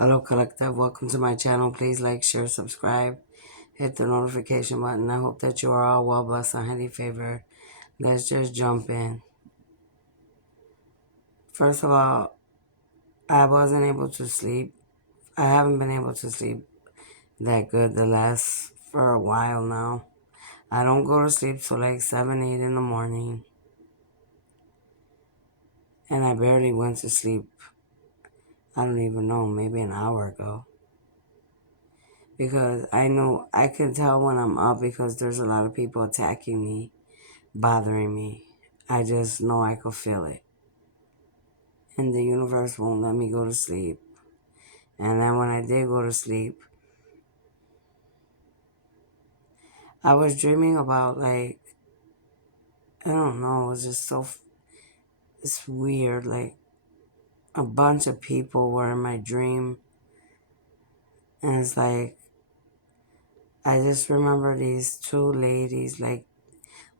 Hello, Collective. Welcome to my channel. Please like, share, subscribe, hit the notification button. I hope that you are all well blessed and highly favored. Let's just jump in. First of all, I wasn't able to sleep. I haven't been able to sleep that good for a while now. I don't go to sleep till like 7, 8 in the morning. And I barely went to sleep. I don't even know, maybe an hour ago. Because I can tell when I'm up because there's a lot of people attacking me, bothering me. I just know I could feel it. And the universe won't let me go to sleep. And then when I did go to sleep, I was dreaming about I don't know, it was just it's weird. Like a bunch of people were in my dream. And it's like, I just remember these two ladies,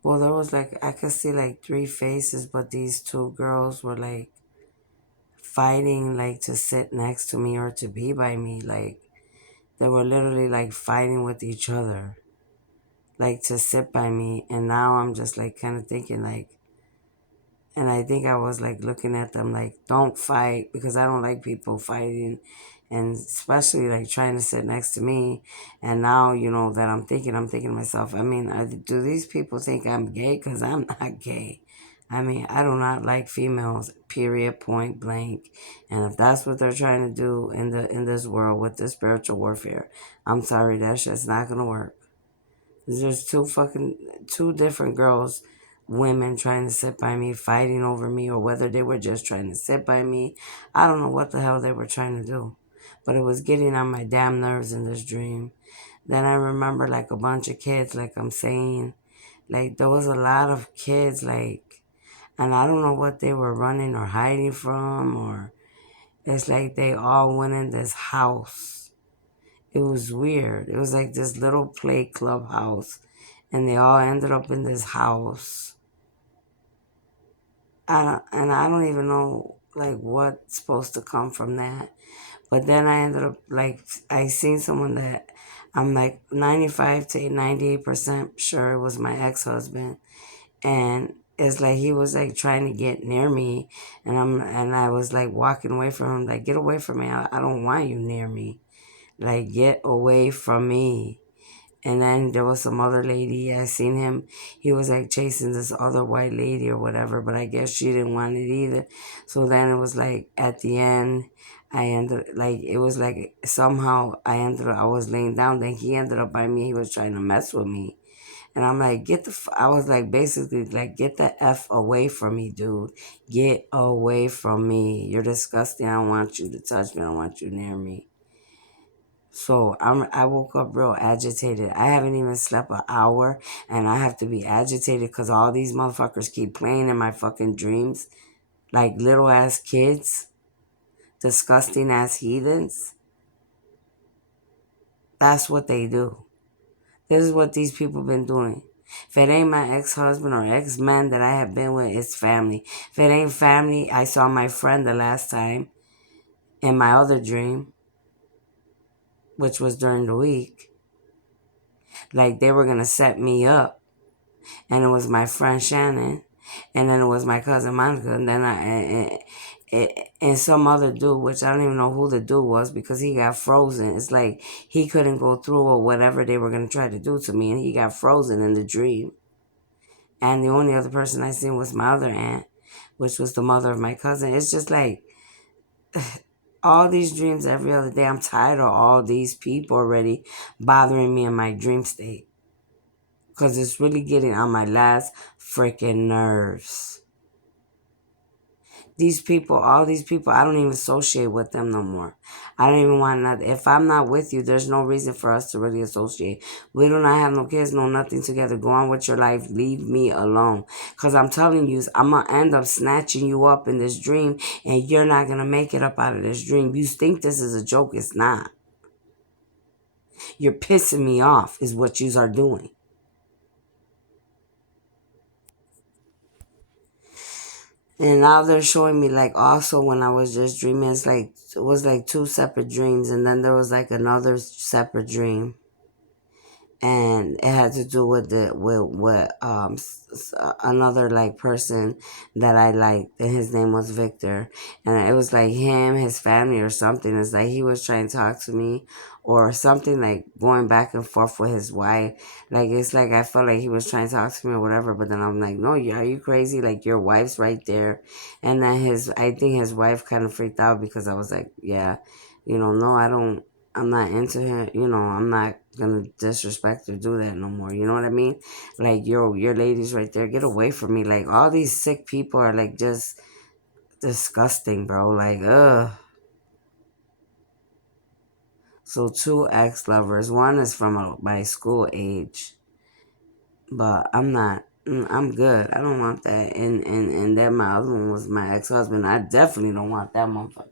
well, there was I could see like three faces, but these two girls were like fighting to sit next to me or to be by me. Like they were literally like fighting with each other, like to sit by me. And now I'm just like kind of thinking and I think I was like looking at them like, don't fight, because I don't like people fighting, and especially like trying to sit next to me. And now, that I'm thinking to myself, I mean, do these people think I'm gay? Because I'm not gay. I mean, I do not like females, period, point blank. And if that's what they're trying to do in this world with this spiritual warfare, I'm sorry, that shit's not gonna work. There's two different girls, women trying to sit by me, fighting over me, or whether they were just trying to sit by me. I don't know what the hell they were trying to do, but it was getting on my damn nerves in this dream. Then I remember like a bunch of kids, like I'm saying, like there was a lot of kids, and I don't know what they were running or hiding from, or it's like they all went in this house. It was weird. It was like this little play clubhouse, and they all ended up in this house. I don't even know like what's supposed to come from that. But then I ended up I seen someone that I'm like 95 to 98% sure it was my ex-husband, and it's like he was like trying to get near me, and I was like walking away from him, like, get away from me. I don't want you near me. Like, get away from me. And then there was some other lady. I seen him. He was like chasing this other white lady or whatever, but I guess she didn't want it either. So then it was like at the end, I ended it was like somehow I was laying down. Then he ended up by me. He was trying to mess with me. And I'm like, I was like, basically, like, get the F away from me, dude. Get away from me. You're disgusting. I don't want you to touch me. I don't want you near me. So I woke up real agitated. I haven't even slept an hour, and I have to be agitated because all these motherfuckers keep playing in my fucking dreams, like little ass kids, disgusting ass heathens. That's what they do. This is what these people been doing. If it ain't my ex-husband or ex-man that I have been with, it's family. If it ain't family, I saw my friend the last time in my other dream, which was during the week. Like they were gonna set me up, and it was my friend Shannon, and then it was my cousin Monica, and then and some other dude, which I don't even know who the dude was because he got frozen. It's like he couldn't go through or whatever they were gonna try to do to me, and he got frozen in the dream. And the only other person I seen was my other aunt, which was the mother of my cousin. It's just like all these dreams every other day. I'm tired of all these people already bothering me in my dream state, because it's really getting on my last freaking nerves. These people, all these people, I don't even associate with them no more. I don't even want nothing. If I'm not with you, there's no reason for us to really associate. We do not have no kids, no nothing together. Go on with your life. Leave me alone. Because I'm telling you, I'm going to end up snatching you up in this dream, and you're not going to make it up out of this dream. You think this is a joke. It's not. You're pissing me off is what you are doing. And now they're showing me like also when I was just dreaming, it was like two separate dreams, and then there was like another separate dream, and it had to do with another like person that I liked, and his name was Victor, and it was like him, his family, or something. It's like he was trying to talk to me, or something like going back and forth with his wife. Like it's like I felt like he was trying to talk to me or whatever, but then I'm like, no, are you crazy? Like your wife's right there, and then I think his wife kind of freaked out because I was like, yeah, no, I don't. I'm not into him, I'm not gonna disrespect or do that no more. You know what I mean? Like your ladies right there, get away from me. Like all these sick people are like just disgusting, bro. Like, ugh. So two ex lovers. One is from my school age, but I'm not. I'm good. I don't want that. And then my other one was my ex husband. I definitely don't want that motherfucker.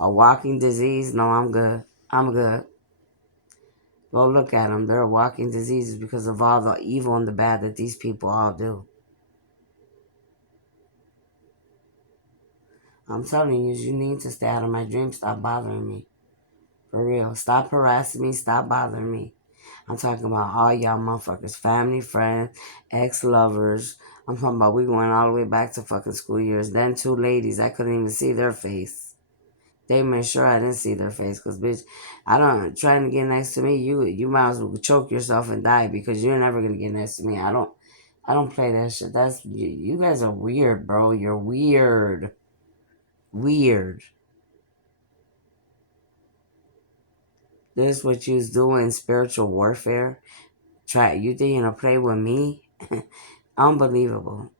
A walking disease? No, I'm good. I'm good. Go look at them. They're walking diseases because of all the evil and the bad that these people all do. I'm telling you, you need to stay out of my dreams. Stop bothering me. For real. Stop harassing me. Stop bothering me. I'm talking about all y'all motherfuckers. Family, friends, ex-lovers. I'm talking about we going all the way back to fucking school years. Then two ladies, I couldn't even see their face. They made sure I didn't see their face, cause bitch, I don't trying to get next to me. You might as well choke yourself and die because you're never gonna get next to me. I don't play that shit. You guys are weird, bro. You're weird, weird. This is what you was doing, spiritual warfare. You think you gonna play with me? Unbelievable.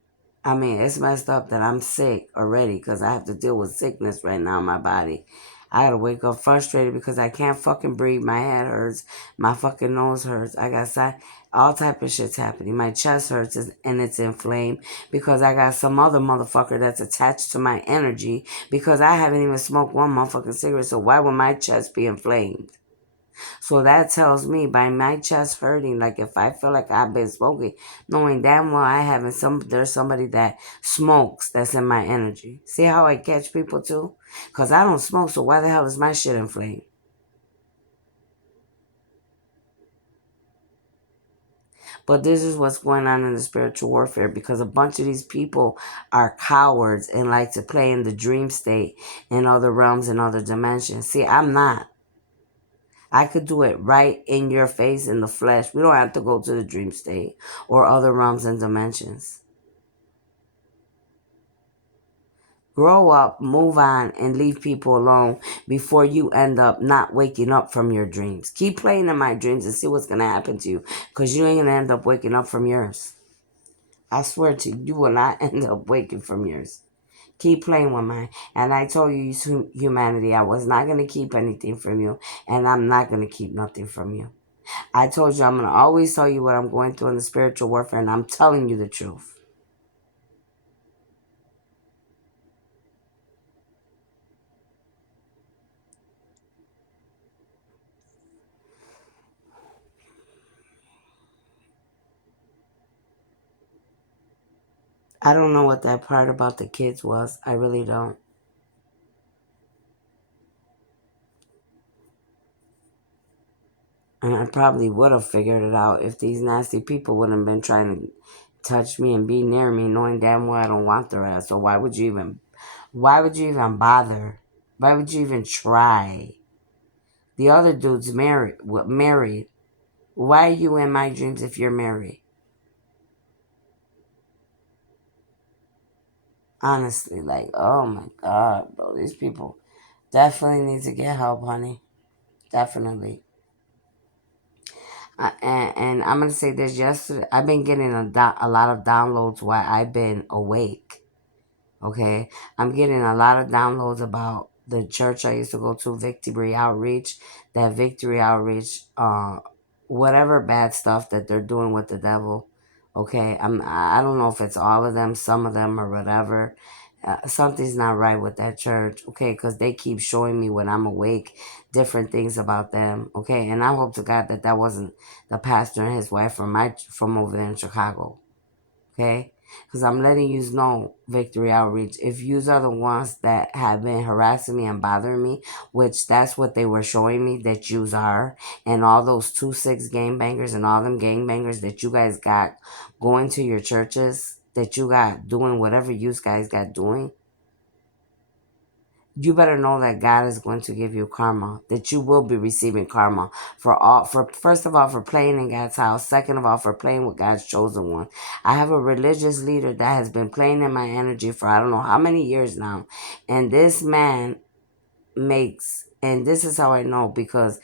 I mean, it's messed up that I'm sick already because I have to deal with sickness right now in my body. I gotta wake up frustrated because I can't fucking breathe. My head hurts. My fucking nose hurts. I got all type of shit's happening. My chest hurts and it's inflamed because I got some other motherfucker that's attached to my energy because I haven't even smoked one motherfucking cigarette. So why would my chest be inflamed? So that tells me by my chest hurting, like if I feel like I've been smoking, knowing damn well there's somebody that smokes that's in my energy. See how I catch people too? Because I don't smoke, so why the hell is my shit inflamed? But this is what's going on in the spiritual warfare because a bunch of these people are cowards and like to play in the dream state in other realms and other dimensions. See, I'm not. I could do it right in your face in the flesh. We don't have to go to the dream state or other realms and dimensions. Grow up, move on, and leave people alone before you end up not waking up from your dreams. Keep playing in my dreams and see what's going to happen to you because you ain't going to end up waking up from yours. I swear to you, you will not end up waking from yours. Keep playing with mine. And I told you, humanity, I was not going to keep anything from you, and I'm not going to keep nothing from you. I told you I'm going to always tell you what I'm going through in the spiritual warfare, and I'm telling you the truth. I don't know what that part about the kids was. I really don't. And I probably would have figured it out if these nasty people wouldn't have been trying to touch me and be near me, knowing damn well I don't want their ass. So why would you even bother? Why would you even try? The other dude's married. Why are you in my dreams if you're married? Honestly, like, oh my God, bro. These people definitely need to get help, honey. Definitely. And I'm gonna say this. Yesterday, I've been getting a lot of downloads while I've been awake. Okay, I'm getting a lot of downloads about the church I used to go to, Victory Outreach. That Victory Outreach, whatever bad stuff that they're doing with the devil. Okay, I don't know if it's all of them, some of them, or whatever. Something's not right with that church. Okay, because they keep showing me when I'm awake different things about them. Okay, and I hope to God that wasn't the pastor and his wife from over there in Chicago. Okay, Because I'm letting you know, Victory Outreach, if yous are the ones that have been harassing me and bothering me, which that's what they were showing me that yous are, and all those 2-6 gangbangers and all them gangbangers that you guys got going to your churches, that you got doing whatever yous guys got doing, you better know that God is going to give you karma, that you will be receiving karma for first of all, for playing in God's house. Second of all, for playing with God's chosen one. I have a religious leader that has been playing in my energy for I don't know how many years now. And this man and this is how I know, because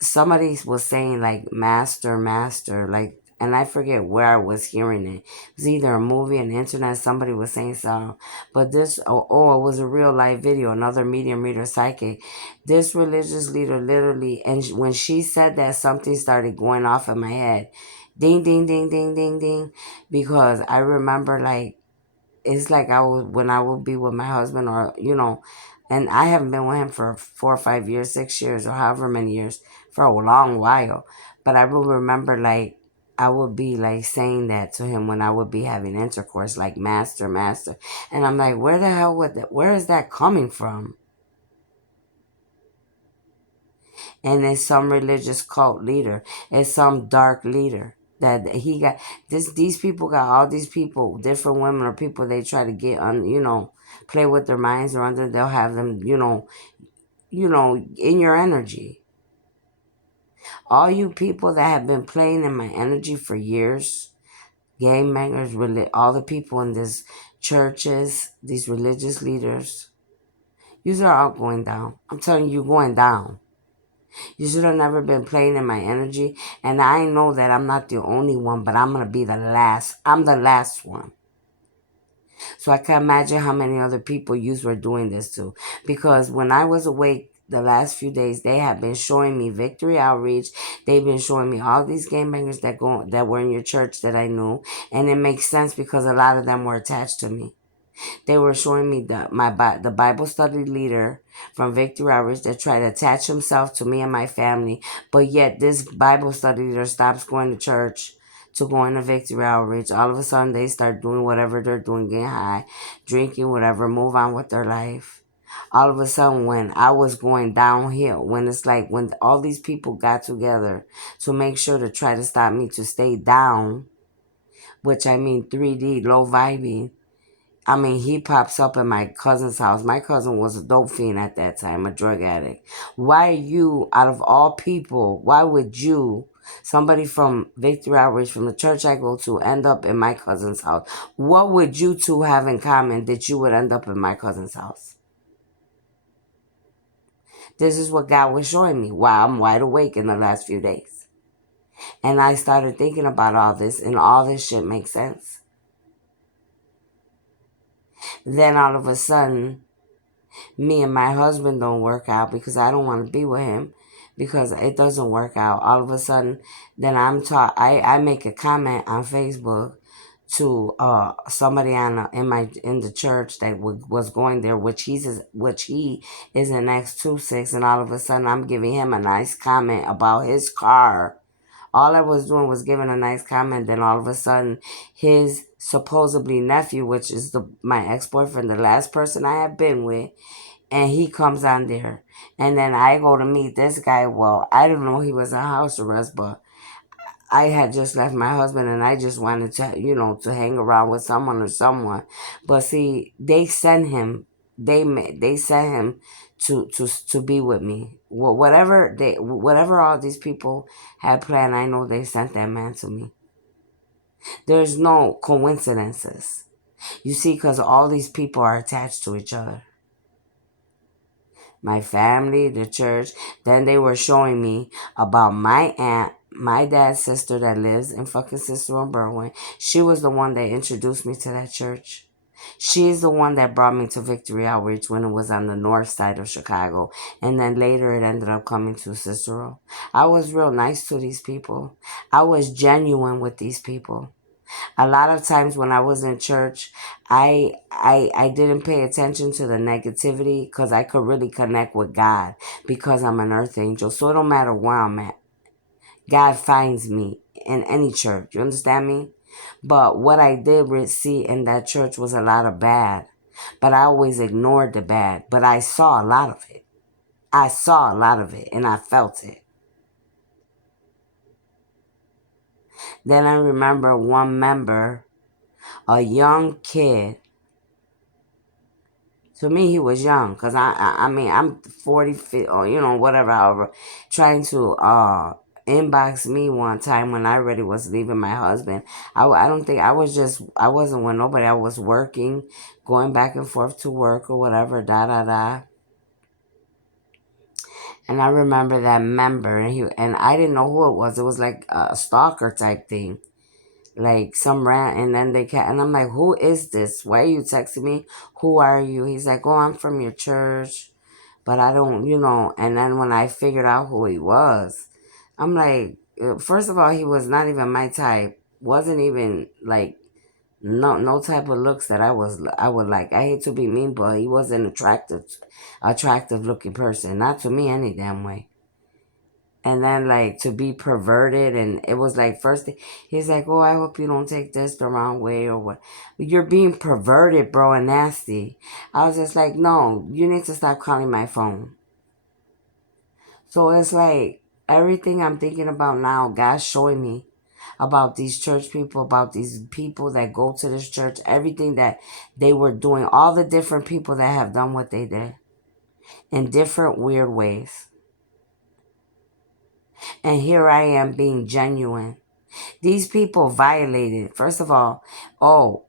somebody was saying like master, master, like, and I forget where I was hearing it. It was either a movie, an internet, somebody was saying something. But it was a real live video, another medium reader psychic. This religious leader literally, and when she said that, something started going off in my head. Ding, ding, ding, ding, ding, ding. Because I remember like, it's like when I would be with my husband, or and I haven't been with him for 4 or 5 years, 6 years, or however many years, for a long while. But I will remember like I would be like saying that to him when I would be having intercourse, like master, master, and I'm like, where the hell where is that coming from? And it's some religious cult leader. It's some dark leader that he got. These people got all these people, different women or people they try to get on, play with their minds or under. They'll have them, in your energy. All you people that have been playing in my energy for years, gang bangers, really, all the people in these churches, these religious leaders, you are all going down. I'm telling you, going down. You should have never been playing in my energy. And I know that I'm not the only one, but I'm going to be the last. I'm the last one. So I can imagine how many other people you were doing this to. Because when I was awake the last few days, they have been showing me Victory Outreach. They've been showing me all these gangbangers that were in your church that I knew. And it makes sense because a lot of them were attached to me. They were showing me the Bible study leader from Victory Outreach that tried to attach himself to me and my family, but yet this Bible study leader stops going to church to going to Victory Outreach. All of a sudden, they start doing whatever they're doing, getting high, drinking, whatever, move on with their life. All of a sudden, when I was going downhill, when it's like when all these people got together to make sure to try to stop me to stay down, which I mean 3D, low vibing, I mean, he pops up at my cousin's house. My cousin was a dope fiend at that time, a drug addict. Why are you, out of all people, why would you, somebody from Victory Outreach, from the church I go to, end up in my cousin's house? What would you two have in common that you would end up in my cousin's house? This is what God was showing me while I'm wide awake in the last few days. And I started thinking about all this, and all this shit makes sense. Then all of a sudden, me and my husband don't work out because I don't want to be with him because it doesn't work out. All of a sudden, then I make a comment on Facebook to somebody in the church that was going there, which he is an ex-2-6, and all of a sudden I'm giving him a nice comment about his car. All I was doing was giving a nice comment. Then all of a sudden, his supposedly nephew, which is my ex-boyfriend, the last person I have been with, and he comes on there. And then I go to meet this guy. Well, I didn't know he was on house arrest, but I had just left my husband and I just wanted to hang around with someone or someone. But see, they sent him. They sent him to be with me. Whatever all these people had planned, I know they sent that man to me. There's no coincidences. You see, because all these people are attached to each other. My family, the church. Then they were showing me about my aunt, my dad's sister that lives in fucking Cicero and Berwyn. She was the one that introduced me to that church. She's the one that brought me to Victory Outreach when it was on the north side of Chicago. And then later it ended up coming to Cicero. I was real nice to these people. I was genuine with these people. A lot of times when I was in church, I didn't pay attention to the negativity because I could really connect with God because I'm an earth angel. So it don't matter where I'm at. God finds me in any church. You understand me? But what I did see in that church was a lot of bad. But I always ignored the bad. But I saw a lot of it. I saw a lot of it and I felt it. Then I remember one member, a young kid. To me, he was young because I mean, I'm 40, or, whatever, however, trying to inbox me one time when I already was leaving my husband. I don't think I wasn't with nobody. I was working, going back and forth to work or whatever, da da da. And I remember that member, and I didn't know who it was. It was like a stalker type thing, like some rant. And then and I'm like, who is this? Why are you texting me? Who are you? He's like, oh, I'm from your church, but I don't, And then when I figured out who he was, I'm like, first of all, he was not even my type. Wasn't even like no type of looks that I would like. I hate to be mean, but he wasn't attractive looking person. Not to me any damn way. And then like to be perverted, and it was like first he's like, oh, I hope you don't take this the wrong way or what. You're being perverted, bro, and nasty. I was just like, no, you need to stop calling my phone. So it's like everything I'm thinking about now, God's showing me about these church people, about these people that go to this church, everything that they were doing, all the different people that have done what they did in different weird ways. And here I am being genuine. These people violated, first of all,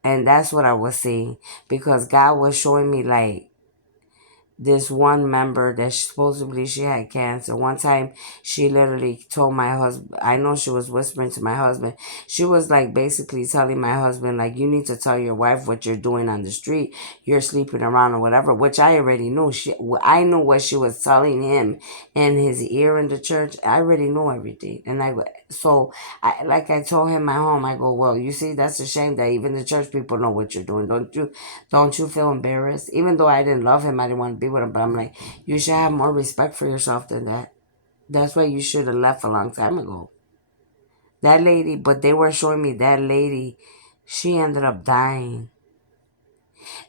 and that's what I was seeing, because God was showing me like this one member that supposedly she had cancer. One time she literally told my husband, I know she was whispering to my husband, she was like basically telling my husband, like, you need to tell your wife what you're doing on the street, you're sleeping around or whatever, which I already knew. I knew what she was telling him in his ear in the church. I already know everything. And like I told him at home, I go, well, you see, that's a shame that even the church people know what you're doing. Don't you feel embarrassed? Even though I didn't love him, I didn't want to be with him, but I'm like, you should have more respect for yourself than that. That's why you should have left a long time ago. That lady, but they were showing me that lady, she ended up dying.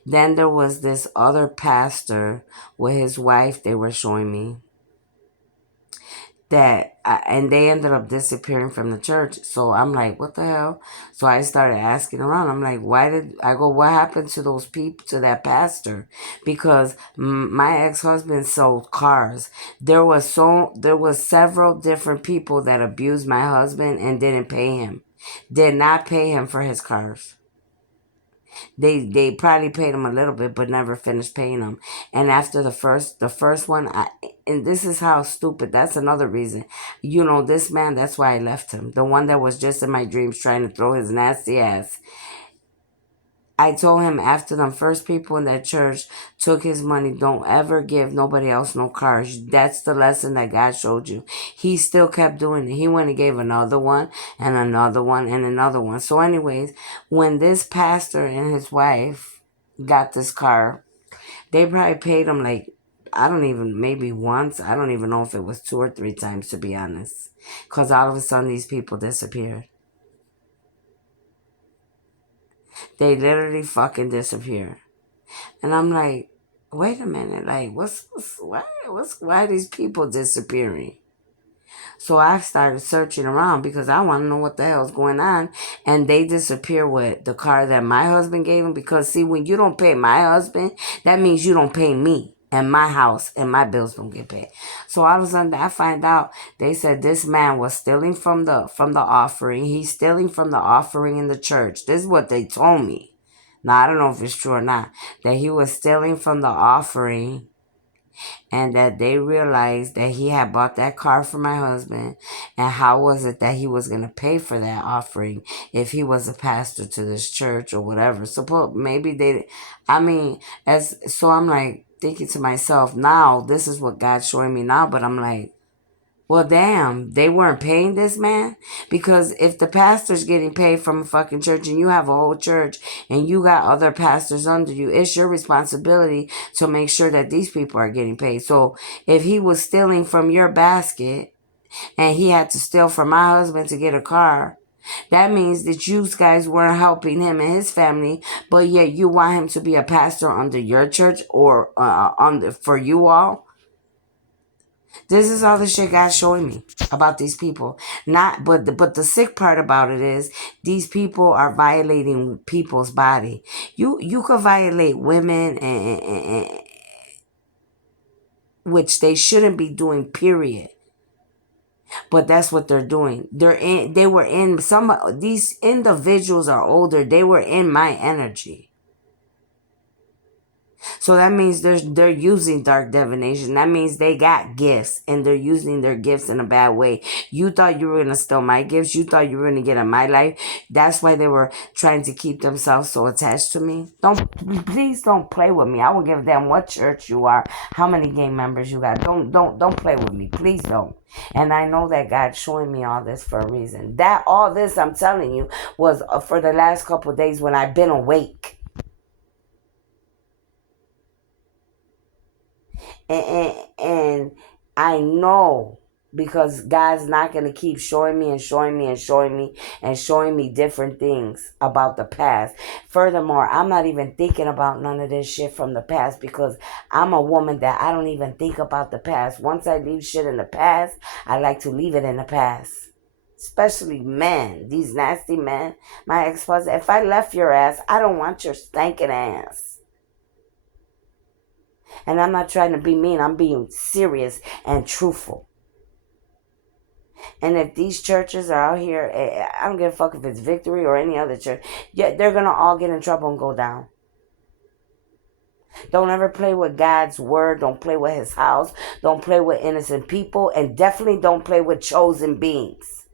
Then there was this other pastor with his wife, they were showing me. And they ended up disappearing from the church. So I'm like, what the hell? So I started asking around. I'm like, what happened to those people, to that pastor? Because my ex-husband sold cars. There was several different people that abused my husband and didn't pay him. Did not pay him for his cars. They probably paid him a little bit, but never finished paying him. And after the first one, and this is how stupid. That's another reason. This man. That's why I left him. The one that was just in my dreams trying to throw his nasty ass. I told him after the first people in that church took his money, don't ever give nobody else no cars. That's the lesson that God showed you. He still kept doing it. He went and gave another one and another one and another one. So anyways, when this pastor and his wife got this car, they probably paid him like, maybe once. I don't even know if it was 2 or 3 times, to be honest. Because all of a sudden these people disappeared. They literally fucking disappear. And I'm like, wait a minute, like why are these people disappearing? So I started searching around because I want to know what the hell's going on. And they disappear with the car that my husband gave them. Because see, when you don't pay my husband, that means you don't pay me and my house, and my bills don't get paid. So all of a sudden I find out they said this man was stealing from the offering. He's stealing from the offering in the church. This is what they told me. Now I don't know if it's true or not. That he was stealing from the offering, and that they realized that he had bought that car for my husband. And how was it that he was going to pay for that offering if he was a pastor to this church or whatever? Suppose maybe so I'm like thinking to myself, now this is what God's showing me now. But I'm like, well, damn, they weren't paying this man? Because if the pastor's getting paid from a fucking church and you have a whole church and you got other pastors under you, it's your responsibility to make sure that these people are getting paid. So if he was stealing from your basket and he had to steal from my husband to get a car, That means that you guys weren't helping him and his family, but yet you want him to be a pastor under your church or for you all. This is all the shit God's showing me about these people. Not, but the sick part about it is these people are violating people's body. You could violate women and which they shouldn't be doing. Period. But that's what they're doing. They were in some. These individuals are older. They were in my energy. So that means they're using dark divination. That means they got gifts and they're using their gifts in a bad way. You thought you were gonna steal my gifts. You thought you were gonna get in my life. That's why they were trying to keep themselves so attached to me. Please don't play with me. I will give a damn what church you are, how many gang members you got. Don't play with me. Please don't. And I know that God's showing me all this for a reason. That all this I'm telling you was for the last couple of days when I've been awake. And I know because God's not going to keep showing me and showing me and showing me and showing me different things about the past. Furthermore, I'm not even thinking about none of this shit from the past because I'm a woman that I don't even think about the past. Once I leave shit in the past, I like to leave it in the past. Especially men, these nasty men. My ex-husband, if I left your ass, I don't want your stinking ass. And I'm not trying to be mean. I'm being serious and truthful. And if these churches are out here, I don't give a fuck if it's Victory or any other church. Yeah, they're going to all get in trouble and go down. Don't ever play with God's word. Don't play with his house. Don't play with innocent people. And definitely don't play with chosen beings.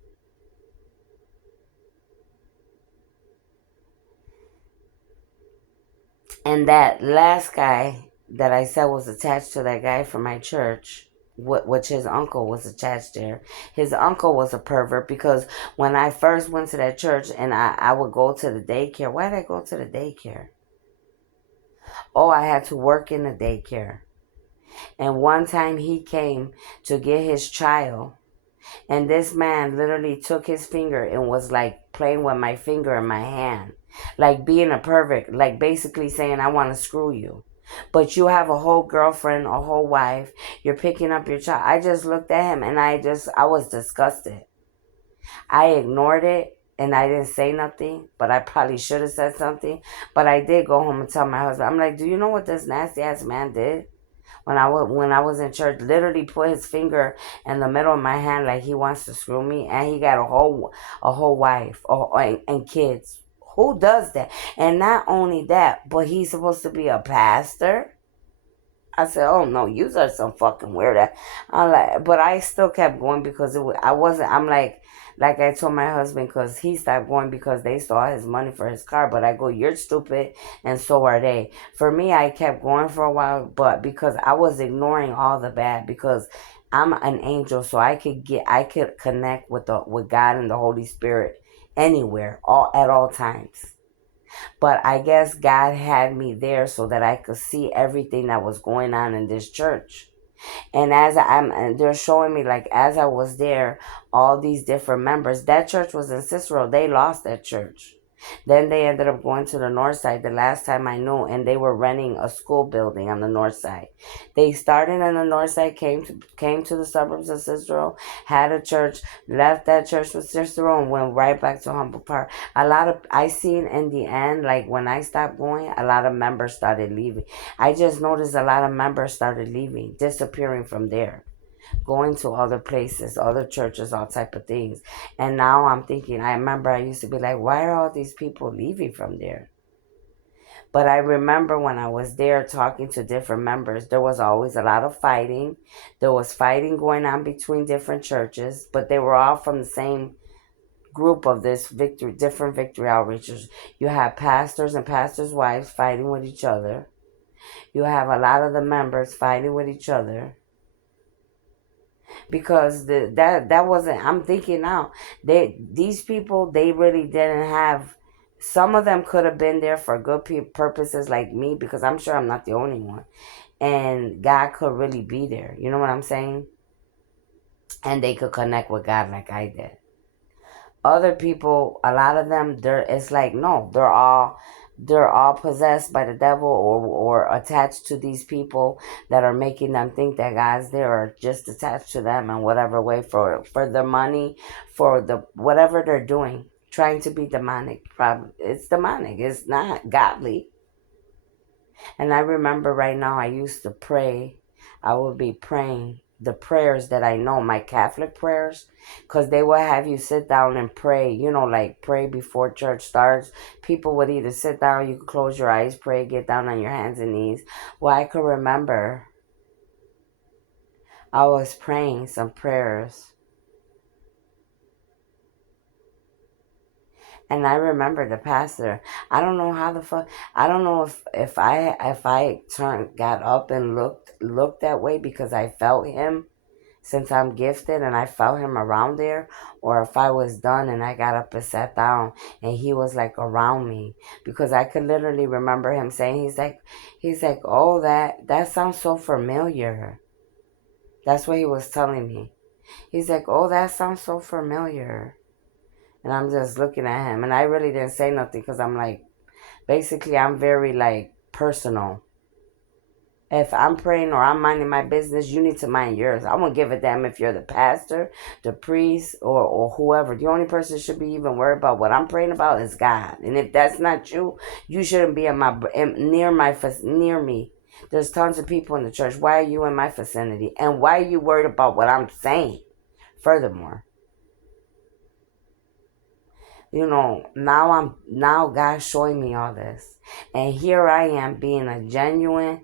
And that last guy that I said was attached to that guy from my church, which his uncle was attached there. His uncle was a pervert because when I first went to that church and I would go to the daycare. Why did I go to the daycare? Oh, I had to work in the daycare. And one time he came to get his child. And this man literally took his finger and was like playing with my finger in my hand. Like being a pervert. Like basically saying, I want to screw you. But you have a whole girlfriend, a whole wife. You're picking up your child. I just looked at him and I was disgusted. I ignored it and I didn't say nothing. But I probably should have said something. But I did go home and tell my husband. I'm like, do you know what this nasty ass man did? When I was in church, literally put his finger in the middle of my hand like he wants to screw me, and he got a whole wife and kids. Who does that? And not only that, but he's supposed to be a pastor. I said, "Oh no, you are some fucking weirdo." I'm like, but I still kept going because I wasn't. I'm like I told my husband because he stopped going because they stole his money for his car. But I go, "You're stupid, and so are they." For me, I kept going for a while, but because I was ignoring all the bad, because I'm an angel, so I could connect with God and the Holy Spirit anywhere, all at all times. But I guess God had me there so that I could see everything that was going on in this church. And and they're showing me like as I was there, all these different members. That church was in Cicero. They lost that church. Then they ended up going to the north side the last time I knew, and they were renting a school building on the north side. They started on the north side, came to the suburbs of Cicero, had a church, left that church with Cicero, and went right back to Humboldt Park. I seen in the end, like when I stopped going, a lot of members started leaving. I just noticed a lot of members started leaving, disappearing from there, going to other places, other churches, all type of things. And now I'm thinking, I remember I used to be like, why are all these people leaving from there? But I remember when I was there talking to different members, there was always a lot of fighting. There was fighting going on between different churches, but they were all from the same group of this different victory outreachers. You have pastors and pastors' wives fighting with each other. You have a lot of the members fighting with each other because that wasn't. I'm thinking now these people, they really didn't have. Some of them could have been there for good purposes like me, because I'm sure I'm not the only one, and God could really be there, you know what I'm saying, and they could connect with God like I did. Other people, a lot of them, it's like, no, they're all possessed by the devil, or attached to these people that are making them think that God's there, or just attached to them in whatever way, for the money, for the whatever they're doing, trying to be demonic. Probably it's demonic. It's not godly. And I remember right now, I used to pray. I would be praying the prayers that I know, my Catholic prayers, because they would have you sit down and pray, like pray before church starts. People would either sit down, you could close your eyes, pray, get down on your hands and knees. Well, I could remember I was praying some prayers. And I remember the pastor. I don't know how the fuck. I don't know if I got up and looked that way because I felt him, since I'm gifted and I felt him around there, or if I was done and I got up and sat down and he was like around me, because I could literally remember him saying, he's like, oh, that sounds so familiar. That's what he was telling me. He's like, oh, that sounds so familiar. And I'm just looking at him, and I really didn't say nothing because I'm like, basically, I'm very like personal. If I'm praying or I'm minding my business, you need to mind yours. I won't give a damn if you're the pastor, the priest, or whoever. The only person should be even worried about what I'm praying about is God. And if that's not you, you shouldn't be near me. There's tons of people in the church. Why are you in my vicinity? And why are you worried about what I'm saying? Furthermore, now God's showing me all this, and here I am being a genuine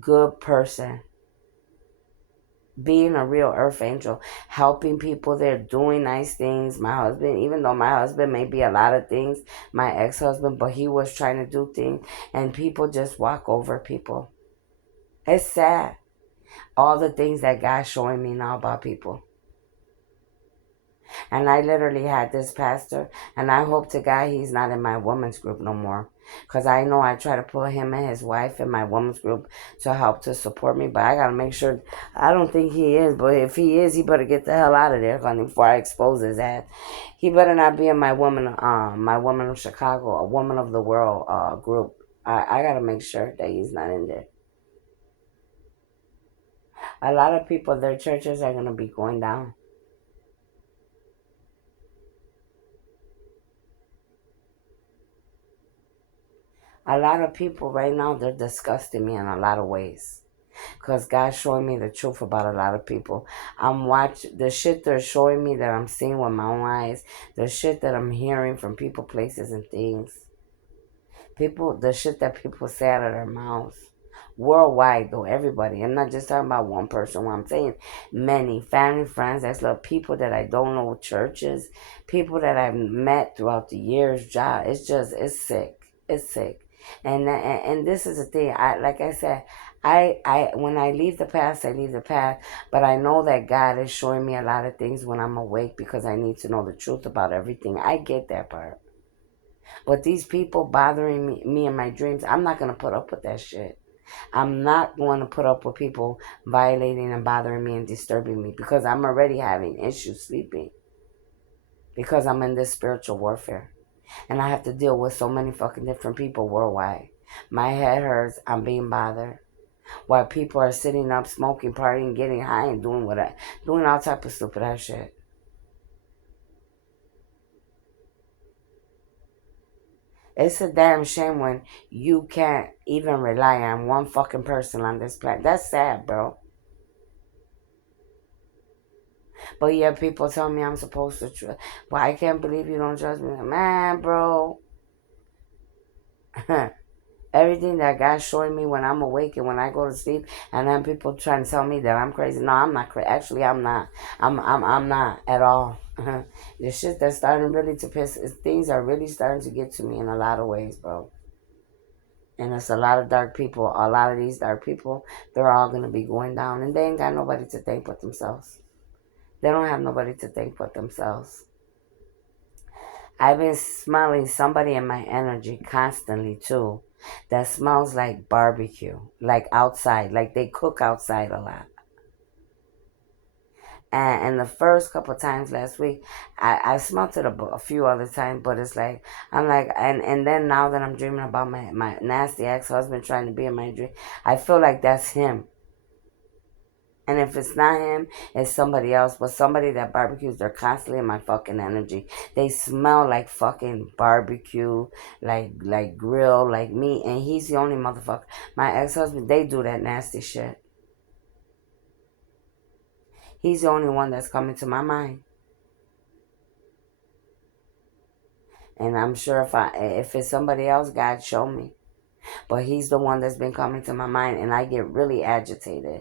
good person, being a real earth angel, helping people. They're doing nice things. My husband, even though my husband may be a lot of things, my ex-husband, but he was trying to do things, and people just walk over people. It's sad, all the things that God's showing me now about people. And I literally had this pastor, and I hope to God he's not in my women's group no more. Because I know I try to put him and his wife in my women's group to help to support me. But I got to make sure. I don't think he is. But if he is, he better get the hell out of there, honey, before I expose his ass. He better not be in my woman of Chicago, a woman of the world group. I got to make sure that he's not in there. A lot of people, their churches are going to be going down. A lot of people right now, they're disgusting me in a lot of ways. Because God's showing me the truth about a lot of people. I'm watching the shit they're showing me that I'm seeing with my own eyes. The shit that I'm hearing from people, places, and things. The shit that people say out of their mouths. Worldwide, though, everybody. I'm not just talking about one person. What I'm saying, many family, friends, that's little people that I don't know, churches, people that I've met throughout the years, job. It's sick. It's sick. And this is the thing. Like I said, I when I leave the past, I leave the past. But I know that God is showing me a lot of things when I'm awake, because I need to know the truth about everything. I get that part. But these people bothering me in my dreams, I'm not gonna put up with that shit. I'm not going to put up with people violating and bothering me and disturbing me, because I'm already having issues sleeping, because I'm in this spiritual warfare. And I have to deal with so many fucking different people worldwide. My head hurts. I'm being bothered. While people are sitting up, smoking, partying, getting high, and doing all type of stupid ass shit. It's a damn shame when you can't even rely on one fucking person on this planet. That's sad, bro. But yeah, people tell me I'm supposed to trust. Well, I can't believe you don't trust me. Man, bro. Everything that God's showing me when I'm awake and when I go to sleep, and then people trying to tell me that I'm crazy. No, I'm not crazy. Actually, I'm not. I'm not at all. The shit that's starting really to piss. Things are really starting to get to me in a lot of ways, bro. And it's a lot of dark people. A lot of these dark people, they're all gonna be going down, and they ain't got nobody to thank but themselves. They don't have nobody to thank but themselves. I've been smelling somebody in my energy constantly too, that smells like barbecue, like outside, like they cook outside a lot. And the first couple times last week, I smelt it a few other times, but it's like, I'm like, and then now that I'm dreaming about my nasty ex-husband trying to be in my dream, I feel like that's him. And if it's not him, it's somebody else. But somebody that barbecues, they're constantly in my fucking energy. They smell like fucking barbecue, like grill, like meat. And he's the only motherfucker. My ex-husband, they do that nasty shit. He's the only one that's coming to my mind. And I'm sure if it's somebody else, God show me. But he's the one that's been coming to my mind, and I get really agitated.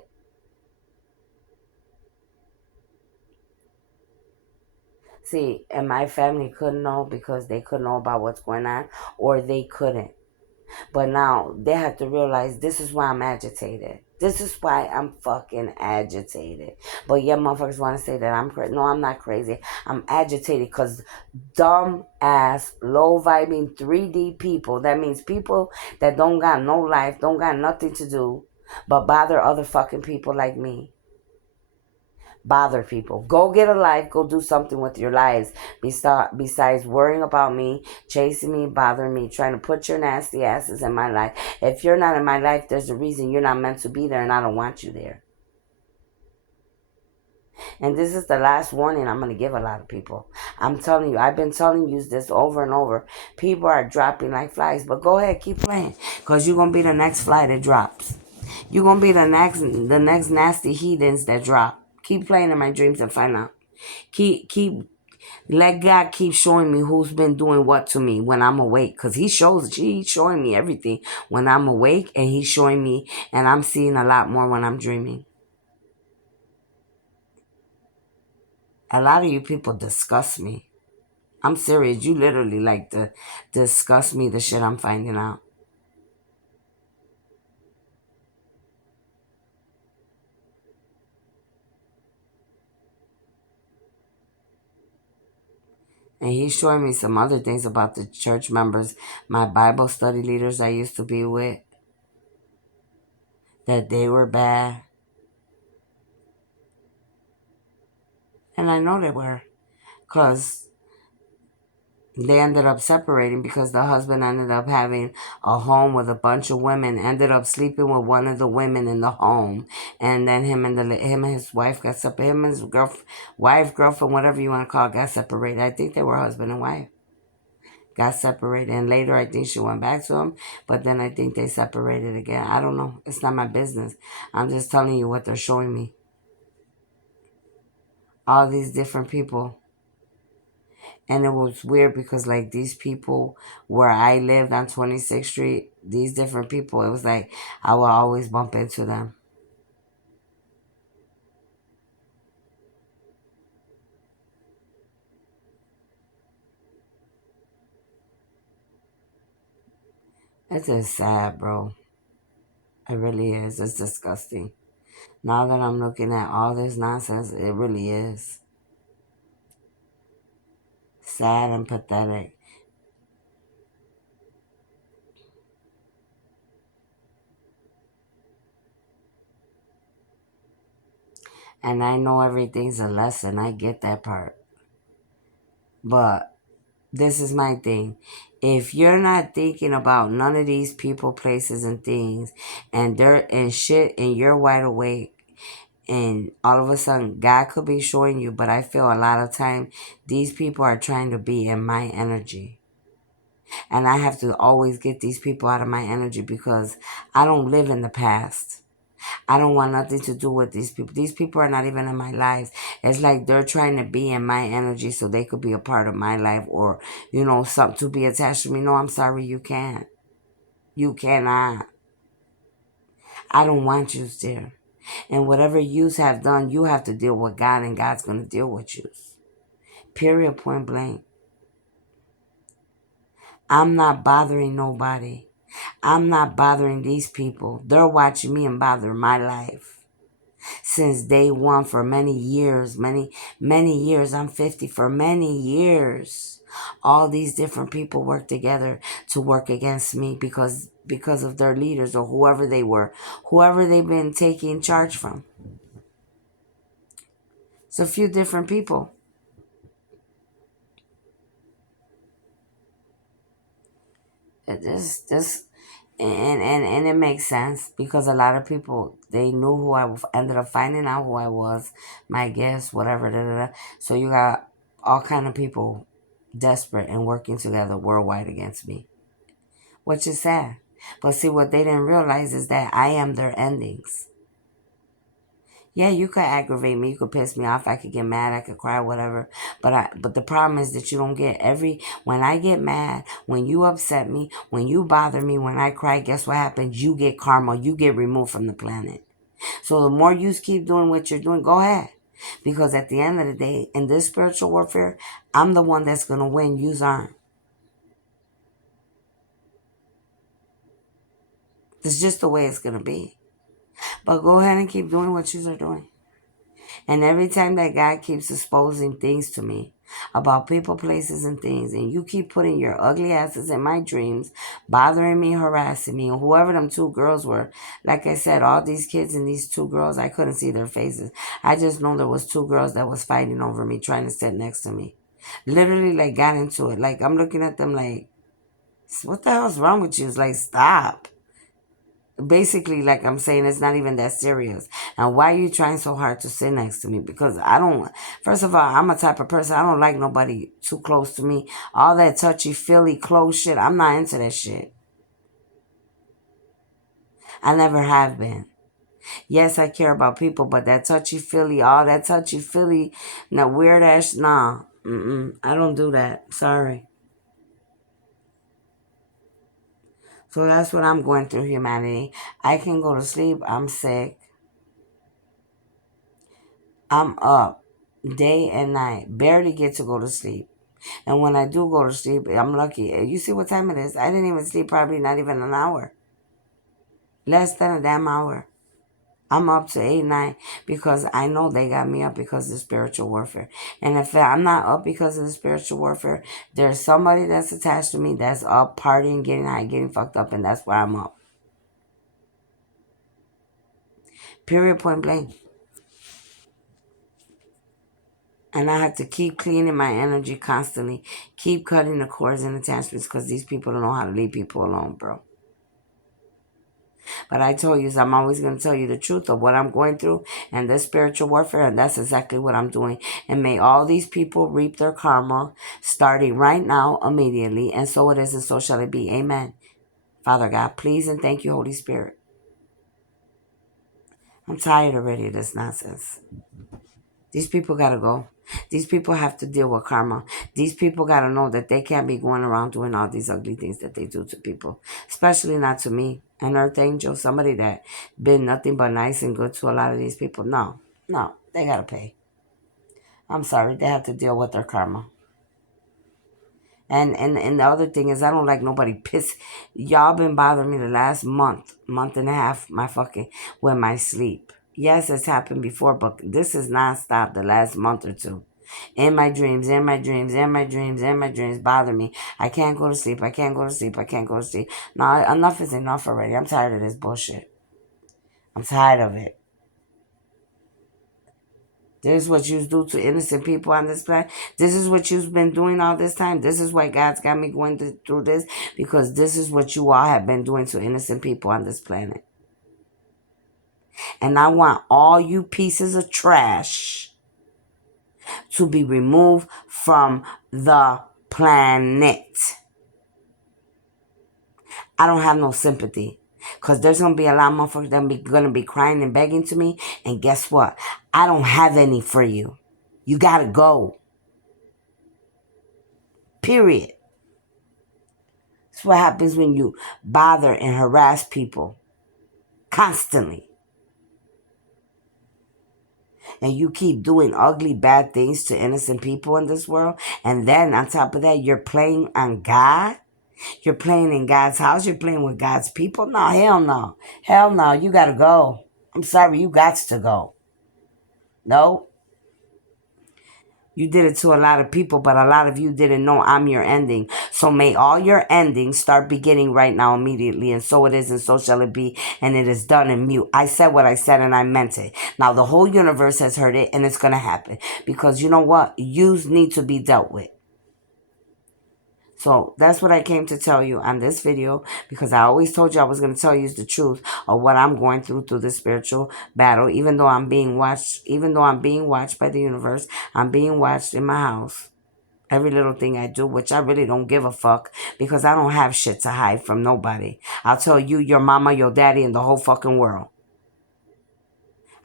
See, and my family couldn't know because they couldn't know about what's going on, or they couldn't. But now they have to realize this is why I'm agitated. This is why I'm fucking agitated. But yeah, motherfuckers want to say that I'm crazy. No, I'm not crazy. I'm agitated because dumb ass, low vibing 3D people. That means people that don't got no life, don't got nothing to do, but bother other fucking people like me. Bother people. Go get a life. Go do something with your lives. Besides worrying about me, chasing me, bothering me, trying to put your nasty asses in my life. If you're not in my life, there's a reason you're not meant to be there, and I don't want you there. And this is the last warning I'm going to give a lot of people. I'm telling you, I've been telling you this over and over. People are dropping like flies, but go ahead, keep playing, because you're going to be the next fly that drops. You're going to be the next nasty heathens that drop. Keep playing in my dreams and find out. Let God keep showing me who's been doing what to me when I'm awake. Because he's showing me everything when I'm awake, and he's showing me, and I'm seeing a lot more when I'm dreaming. A lot of you people disgust me. I'm serious. You literally like to disgust me, the shit I'm finding out. And he's showing me some other things about the church members, my Bible study leaders I used to be with, that they were bad. And I know they were. Because they ended up separating because the husband ended up having a home with a bunch of women, ended up sleeping with one of the women in the home, and then him and his wife got separated. Him and his girlfriend, whatever you want to call it, got separated. I think they were husband and wife. Got separated, and later I think she went back to him, but then I think they separated again. I don't know. It's not my business. I'm just telling you what they're showing me. All these different people. And it was weird because, like, these people where I lived on 26th Street, these different people, it was like I would always bump into them. It's just sad, bro. It really is. It's disgusting. Now that I'm looking at all this nonsense, it really is sad and pathetic. And I know everything's a lesson. I get that part. But this is my thing. If you're not thinking about none of these people, places, and things, and they're and shit, and you're wide awake, and all of a sudden God could be showing you, but I feel a lot of time these people are trying to be in my energy. And I have to always get these people out of my energy because I don't live in the past. I don't want nothing to do with these people. These people are not even in my life. It's like they're trying to be in my energy so they could be a part of my life, or, something to be attached to me. No, I'm sorry, you can't. You cannot. I don't want you there. And whatever you have done, you have to deal with God, and God's going to deal with you. Period, point blank. I'm not bothering nobody. I'm not bothering these people. They're watching me and bother my life since day one for many years, many years. I'm 50. For many years, all these different people work together to work against me because of their leaders or whoever they were, whoever they've been taking charge from. It's a few different people. This and it makes sense because a lot of people, they knew who ended up finding out who I was, my gifts, whatever. Da, da, da. So you got all kind of people desperate and working together worldwide against me, which is sad. But see, what they didn't realize is that I am their endings. Yeah, you could aggravate me, you could piss me off, I could get mad, I could cry, whatever. But the problem is that you don't get when I get mad, when you upset me, when you bother me, when I cry, guess what happens? You get karma, you get removed from the planet. So the more you keep doing what you're doing, go ahead. Because at the end of the day, in this spiritual warfare, I'm the one that's gonna win, you aren't. It's just the way it's gonna be. But go ahead and keep doing what you are doing. And every time that God keeps exposing things to me about people, places, and things, and you keep putting your ugly asses in my dreams, bothering me, harassing me, and whoever them two girls were, like I said, all these kids and these two girls, I couldn't see their faces. I just know there was two girls that was fighting over me, trying to sit next to me. Literally, like, got into it. Like, I'm looking at them like, what the hell's wrong with you? It's like, stop. Basically, like I'm saying, it's not even that serious. And why are you trying so hard to sit next to me? Because I don't, first of all, I'm a type of person, I don't like nobody too close to me. All that touchy feely close shit, I'm not into that shit. I never have been. Yes, I care about people, but that touchy feely, all that touchy feely, no weird ass, nah. I don't do that. Sorry. So that's what I'm going through, humanity. I can go to sleep. I'm sick. I'm up day and night. Barely get to go to sleep. And when I do go to sleep, I'm lucky. You see what time it is? I didn't even sleep probably not even an hour. Less than a damn hour. I'm up to 8, 9 because I know they got me up because of the spiritual warfare. And if I'm not up because of the spiritual warfare, there's somebody that's attached to me that's up partying, getting high, getting fucked up, and that's why I'm up. Period, point blank. And I have to keep cleaning my energy constantly, keep cutting the cords and attachments because these people don't know how to leave people alone, bro. But I told you, so I'm always going to tell you the truth of what I'm going through and this spiritual warfare, and that's exactly what I'm doing. And may all these people reap their karma starting right now, immediately, and so it is, and so shall it be. Amen. Father God, please and thank you, Holy Spirit. I'm tired already of this nonsense. These people got to go. These people have to deal with karma. These people got to know that they can't be going around doing all these ugly things that they do to people, especially not to me, an earth angel, somebody that been nothing but nice and good to a lot of these people. No, no, they got to pay. I'm sorry, they have to deal with their karma. And the other thing is, I don't like nobody piss. Y'all been bothering me the last month and a half, my fucking, with my sleep. Yes, it's happened before, but this is nonstop the last month or two. In my dreams, in my dreams, in my dreams, in my dreams, bother me. I can't go to sleep. I can't go to sleep. I can't go to sleep. Now, enough is enough already. I'm tired of this bullshit. I'm tired of it. This is what you do to innocent people on this planet. This is what you've been doing all this time. This is why God's got me going through this, because this is what you all have been doing to innocent people on this planet. And I want all you pieces of trash to be removed from the planet. I don't have no sympathy. Because there's going to be a lot of motherfuckers that are going to be crying and begging to me. And guess what? I don't have any for you. You got to go. Period. That's what happens when you bother and harass people constantly. And you keep doing ugly, bad things to innocent people in this world. And then on top of that, you're playing on God. You're playing in God's house. You're playing with God's people. No, hell no. Hell no. You got to go. I'm sorry. You got to go. No. You did it to a lot of people, but a lot of you didn't know I'm your ending. So may all your endings start beginning right now immediately. And so it is, and so shall it be. And it is done in mute. I said what I said and I meant it. Now the whole universe has heard it and it's going to happen. Because you know what? Yous need to be dealt with. So that's what I came to tell you on this video, because I always told you I was going to tell you the truth of what I'm going through this spiritual battle. Even though I'm being watched, by the universe, I'm being watched in my house. Every little thing I do, which I really don't give a fuck, because I don't have shit to hide from nobody. I'll tell you, your mama, your daddy, and the whole fucking world.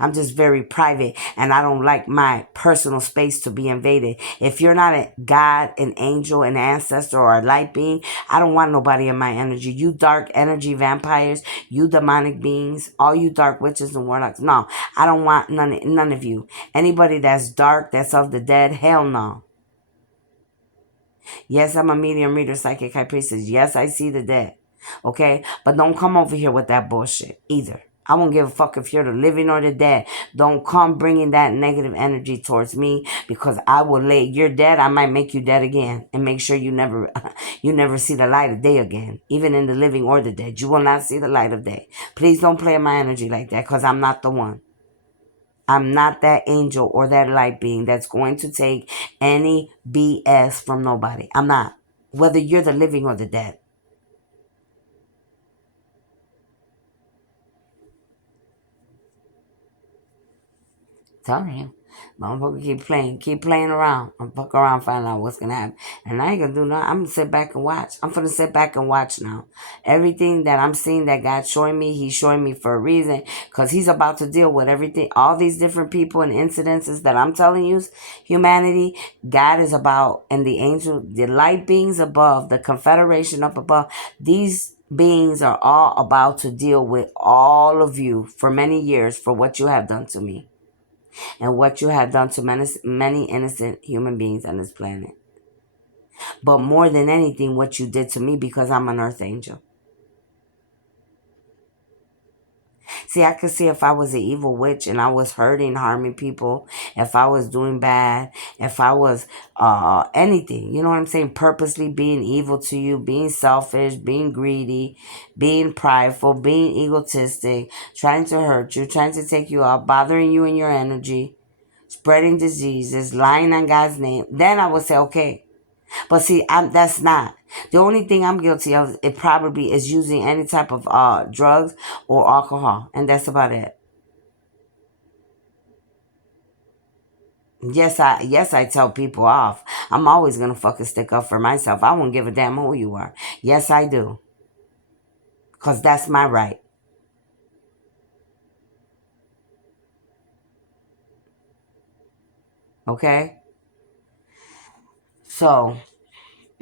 I'm just very private, and I don't like my personal space to be invaded. If you're not a God, an angel, an ancestor, or a light being, I don't want nobody in my energy. You dark energy vampires, you demonic beings, all you dark witches and warlocks. No, I don't want none of you. Anybody that's dark, that's of the dead, hell no. Yes, I'm a medium reader, psychic, high priestess. Yes, I see the dead. Okay? But don't come over here with that bullshit either. I won't give a fuck if you're the living or the dead. Don't come bringing that negative energy towards me, because I will lay. You're dead. I might make you dead again and make sure you never, you never see the light of day again. Even in the living or the dead, you will not see the light of day. Please don't play in my energy like that, because I'm not the one. I'm not that angel or that light being that's going to take any BS from nobody. I'm not. Whether you're the living or the dead. Telling you. Motherfucker keep playing around. I'm fuck around, find out what's gonna happen. And I ain't gonna do nothing. I'm gonna sit back and watch. I'm gonna sit back and watch now. Everything that I'm seeing that God's showing me, He's showing me for a reason. Because He's about to deal with everything, all these different people and incidences that I'm telling you, humanity, God is about, and the angel, the light beings above, the confederation up above, these beings are all about to deal with all of you for many years for what you have done to me. And what you have done to many innocent human beings on this planet. But more than anything, what you did to me, because I'm an earth angel. See, I could see if I was an evil witch and I was hurting, harming people, if I was doing bad, if I was anything, you know what I'm saying? Purposely being evil to you, being selfish, being greedy, being prideful, being egotistic, trying to hurt you, trying to take you out, bothering you in your energy, spreading diseases, lying on God's name, then I would say, okay. But see, that's not. The only thing I'm guilty of, it probably is using any type of drugs or alcohol. And that's about it. Yes, I tell people off. I'm always going to fucking stick up for myself. I won't give a damn who you are. Yes, I do. Because that's my right. Okay? So,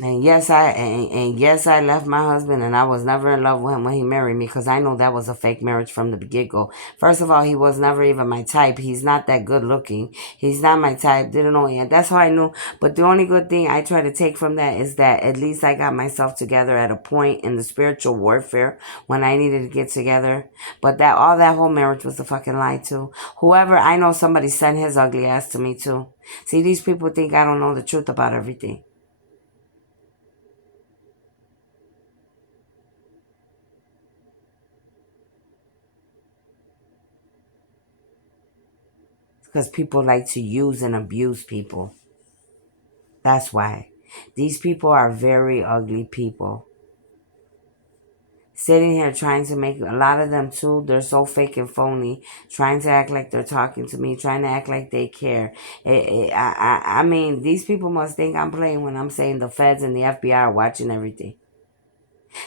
and yes, I left my husband, and I was never in love with him when he married me, because I know that was a fake marriage from the get-go. First of all, he was never even my type. He's not that good looking. He's not my type. Didn't know him. That's how I knew. But the only good thing I try to take from that is that at least I got myself together at a point in the spiritual warfare when I needed to get together. But that whole marriage was a fucking lie too. Whoever, I know somebody sent his ugly ass to me too. See, these people think I don't know the truth about everything. Because people like to use and abuse people. That's why. These people are very ugly people. Sitting here trying to make, a lot of them too, they're so fake and phony, trying to act like they're talking to me, trying to act like they care. I mean, these people must think I'm playing when I'm saying the feds and the FBI are watching everything.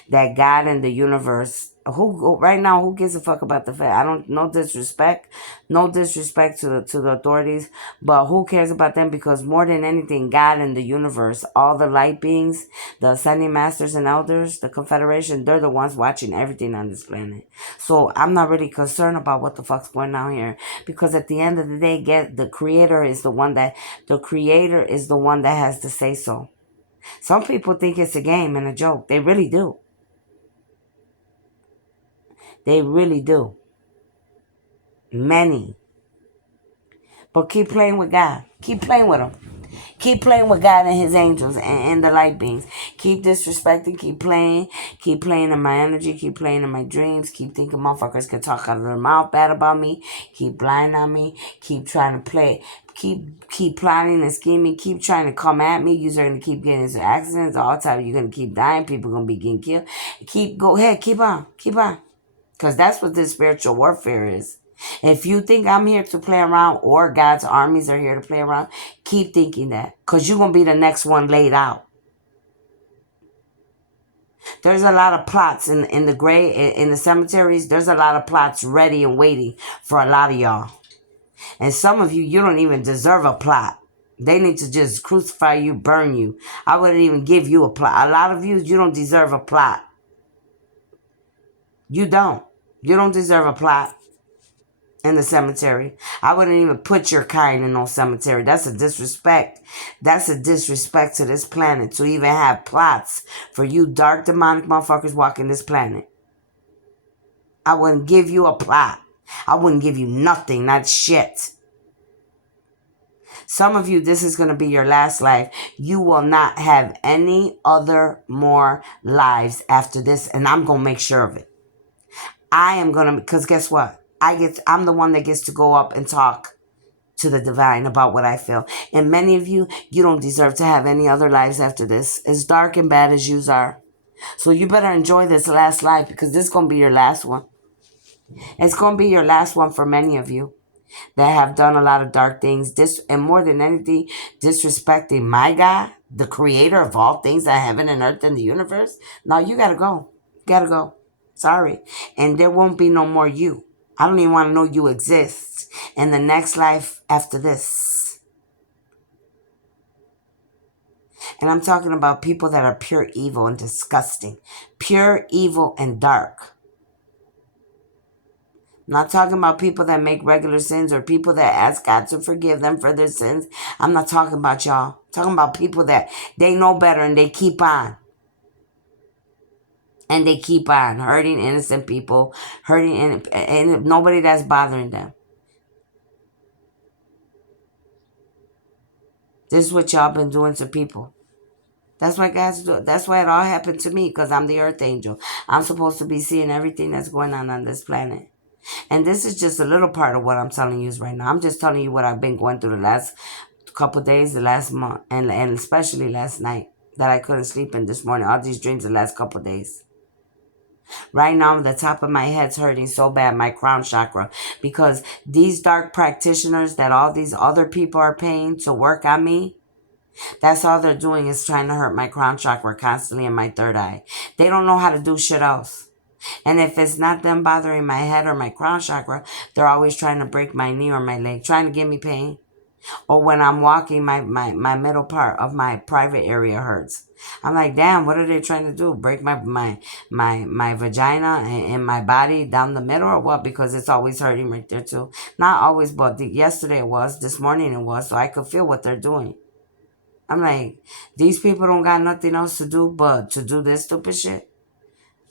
That God and the universe, who right now, who gives a fuck about the Fed? I don't, no disrespect, to the authorities, but who cares about them? Because more than anything, God and the universe, all the light beings, the ascending masters and elders, the confederation, they're the ones watching everything on this planet. So I'm not really concerned about what the fuck's going on here, because at the end of the day, the creator is the one that has to say so. Some people think it's a game and a joke. They really do. They really do. Many. But keep playing with God. Keep playing with Him. Keep playing with God and his angels and the light beings. Keep disrespecting, keep playing. Keep playing in my energy, keep playing in my dreams. Keep thinking motherfuckers can talk out of their mouth bad about me. Keep lying on me. Keep trying to play. Keep plotting and scheming. Keep trying to come at me. You're going to keep getting into accidents all the time. You're going to keep dying. People going to be getting killed. Go ahead. Keep on. Keep on. Because that's what this spiritual warfare is. If you think I'm here to play around or God's armies are here to play around, keep thinking that. Because you're going to be the next one laid out. There's a lot of plots in the gray, in the cemeteries. There's a lot of plots ready and waiting for a lot of y'all. And some of you, you don't even deserve a plot. They need to just crucify you, burn you. I wouldn't even give you a plot. A lot of you don't deserve a plot. You don't. You don't deserve a plot in the cemetery. I wouldn't even put your kind in no cemetery. That's a disrespect. That's a disrespect to this planet to even have plots for you dark demonic motherfuckers walking this planet. I wouldn't give you a plot. I wouldn't give you nothing, not shit. Some of you, this is going to be your last life. You will not have any other more lives after this, and I'm going to make sure of it. I am going to, because guess what? I'm the one that gets to go up and talk to the divine about what I feel. And many of you, you don't deserve to have any other lives after this. As dark and bad as yous are. So you better enjoy this last life because this is going to be your last one. It's going to be your last one for many of you that have done a lot of dark things. And more than anything, disrespecting my God, the creator of all things, that heaven and earth and the universe. No, you got to go. You got to go. Sorry. And there won't be no more you. I don't even want to know you exist in the next life after this. And I'm talking about people that are pure evil and disgusting. Pure evil and dark. I'm not talking about people that make regular sins or people that ask God to forgive them for their sins. I'm not talking about y'all. I'm talking about people that they know better and they keep on. And they keep on hurting innocent people, hurting and nobody that's bothering them. This is what y'all been doing to people. That's why that's why it all happened to me, because I'm the earth angel. I'm supposed to be seeing everything that's going on this planet. And this is just a little part of what I'm telling you right now. I'm just telling you what I've been going through the last couple days, the last month, and especially last night that I couldn't sleep in this morning. All these dreams the last couple days. Right now, the top of my head's hurting so bad, my crown chakra, because these dark practitioners that all these other people are paying to work on me, that's all they're doing is trying to hurt my crown chakra constantly in my third eye. They don't know how to do shit else. And if it's not them bothering my head or my crown chakra, they're always trying to break my knee or my leg, trying to give me pain. Or when I'm walking, my middle part of my private area hurts. I'm like, damn, what are they trying to do? Break my vagina and my body down the middle or what? Because it's always hurting right there too. Not always, but yesterday it was, this morning it was, so I could feel what they're doing. I'm like, these people don't got nothing else to do but to do this stupid shit.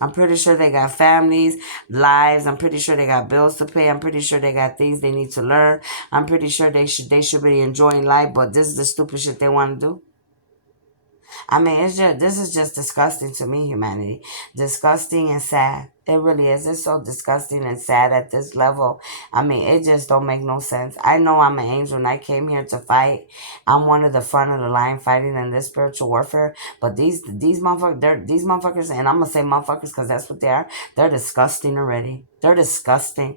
I'm pretty sure they got families, lives. I'm pretty sure they got bills to pay. I'm pretty sure they got things they need to learn. I'm pretty sure they should be enjoying life, but this is the stupid shit they want to do. I mean, this is just disgusting to me, humanity. Disgusting and sad. It really is. It's so disgusting and sad at this level. I mean, it just don't make no sense. I know I'm an angel and I came here to fight. I'm one of the front of the line fighting in this spiritual warfare. But these motherfuckers, and I'm gonna say motherfuckers because that's what they are. They're disgusting already. They're disgusting.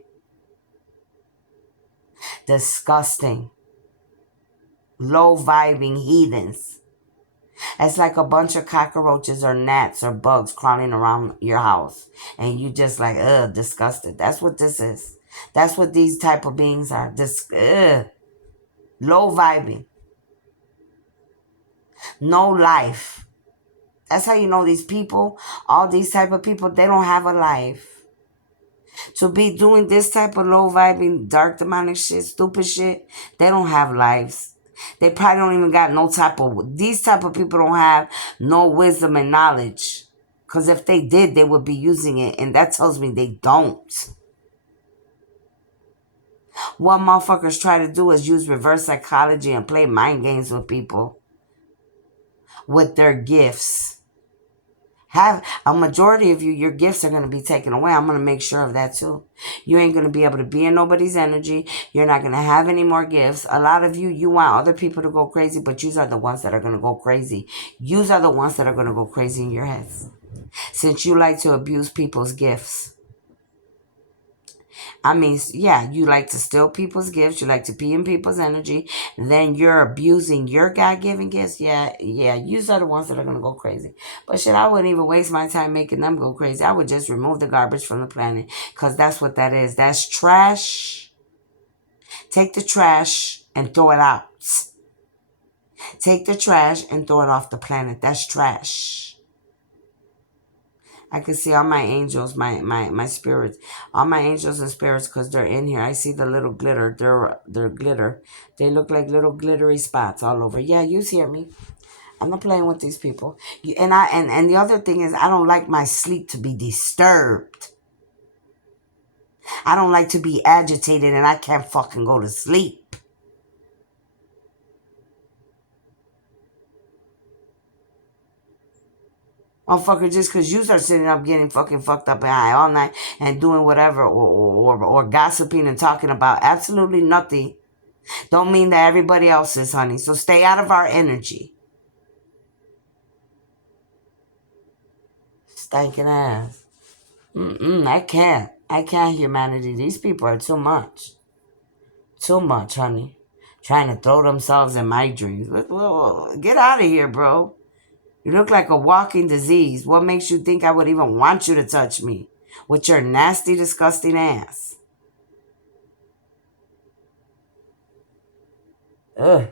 Disgusting. Low vibing heathens. It's like a bunch of cockroaches or gnats or bugs crawling around your house. And you just like, ugh, disgusted. That's what this is. That's what these type of beings are. Low vibing. No life. That's how you know these people, all these type of people, they don't have a life. To be doing this type of low vibing, dark demonic shit, stupid shit, they don't have lives. They probably don't even got no type of, these type of people don't have no wisdom and knowledge. Because if they did, they would be using it. And that tells me they don't. What motherfuckers try to do is use reverse psychology and play mind games with people with their gifts. Have a majority of you, your gifts are going to be taken away. I'm going to make sure of that too. You ain't going to be able to be in nobody's energy. You're not going to have any more gifts. A lot of you, you want other people to go crazy, but you are the ones that are going to go crazy. You are the ones that are going to go crazy in your heads. Since you like to abuse people's gifts. I mean, yeah, you like to steal people's gifts. You like to be in people's energy. Then you're abusing your God-given gifts. Yeah, you are the ones that are going to go crazy. But shit, I wouldn't even waste my time making them go crazy. I would just remove the garbage from the planet because that's what that is. That's trash. Take the trash and throw it out. Take the trash and throw it off the planet. That's trash. I can see all my angels, my spirits, all my angels and spirits, because they're in here. I see the little glitter. They're glitter. They look like little glittery spots all over. Yeah, you hear me. I'm not playing with these people. And the other thing is, I don't like my sleep to be disturbed. I don't like to be agitated, and I can't fucking go to sleep. Motherfucker, just because you start sitting up getting fucking fucked up and high all night and doing whatever or gossiping and talking about absolutely nothing don't mean that everybody else is, honey. So stay out of our energy. Stinking ass. I can't. I can't, humanity. These people are too much. Too much, honey. Trying to throw themselves in my dreams. Get out of here, bro. You look like a walking disease. What makes you think I would even want you to touch me? With your nasty, disgusting ass. Ugh.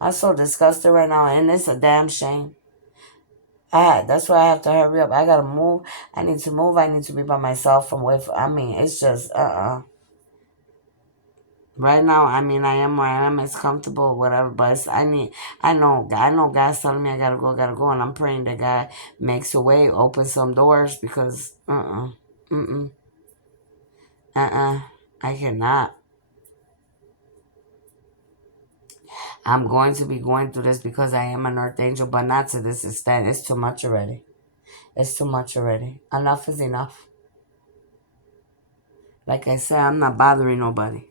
I'm so disgusted right now, and it's a damn shame. That's why I have to hurry up. I gotta move. I need to move. I need to be by myself from with. I mean, it's just Right now, I mean, I am where I am. It's comfortable, whatever. But I know God's telling me I gotta go, and I'm praying that God makes a way, opens some doors because mm I cannot. I'm going to be going through this because I am an earth angel, but not to this extent. It's too much already. It's too much already. Enough is enough. Like I said, I'm not bothering nobody.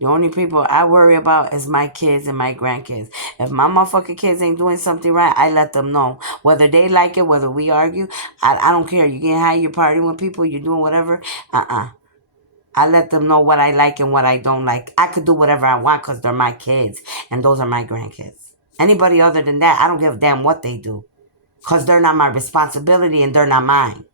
The only people I worry about is my kids and my grandkids. If my motherfucking kids ain't doing something right, I let them know. Whether they like it, whether we argue, I don't care. You getting high, you're partying with people, you're doing whatever. I let them know what I like and what I don't like. I could do whatever I want because they're my kids and those are my grandkids. Anybody other than that, I don't give a damn what they do because they're not my responsibility and they're not mine.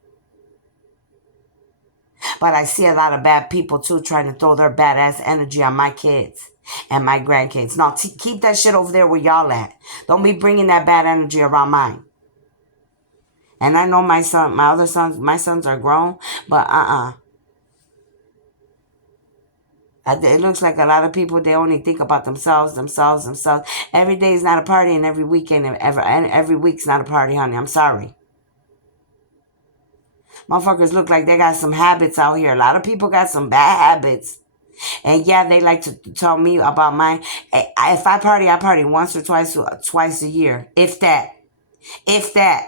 But I see a lot of bad people too trying to throw their badass energy on my kids and my grandkids. No, keep that shit over there where y'all at. Don't be bringing that bad energy around mine. And I know my sons are grown, but it looks like a lot of people, they only think about themselves. Every day is not a party, and every weekend and every week's not a party, honey. I'm sorry. Motherfuckers look like they got some habits out here. A lot of people got some bad habits. And yeah, they like to tell me about mine. If I party once or twice a year. If that. If that.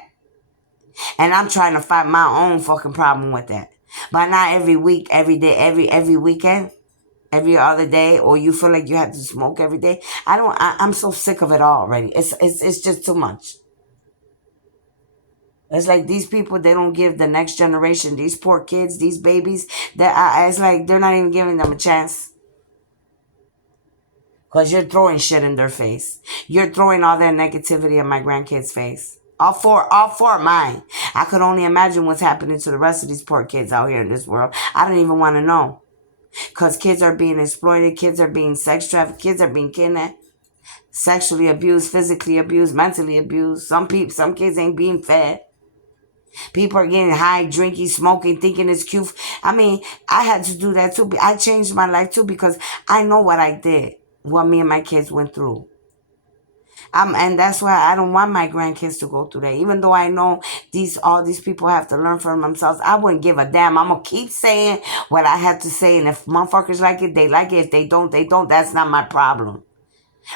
And I'm trying to find my own fucking problem with that. But not every week, every day, every weekend, every other day, or you feel like you have to smoke every day. I'm so sick of it all already. It's just too much. It's like these people, they don't give the next generation, these poor kids, these babies, that it's like they're not even giving them a chance. Because you're throwing shit in their face. You're throwing all that negativity in my grandkids' face. All four of mine. I could only imagine what's happening to the rest of these poor kids out here in this world. I don't even want to know. Because kids are being exploited. Kids are being sex trafficked. Kids are being kidnapped. Sexually abused. Physically abused. Mentally abused. Some kids ain't being fed. People are getting high, drinking, smoking, thinking it's cute. I mean, I had to do that too. I changed my life too because I know what I did. What me and my kids went through. And that's why I don't want my grandkids to go through that. Even though I know all these people have to learn for themselves, I wouldn't give a damn. I'm gonna keep saying what I have to say, and if motherfuckers like it, they like it. If they don't, they don't. That's not my problem.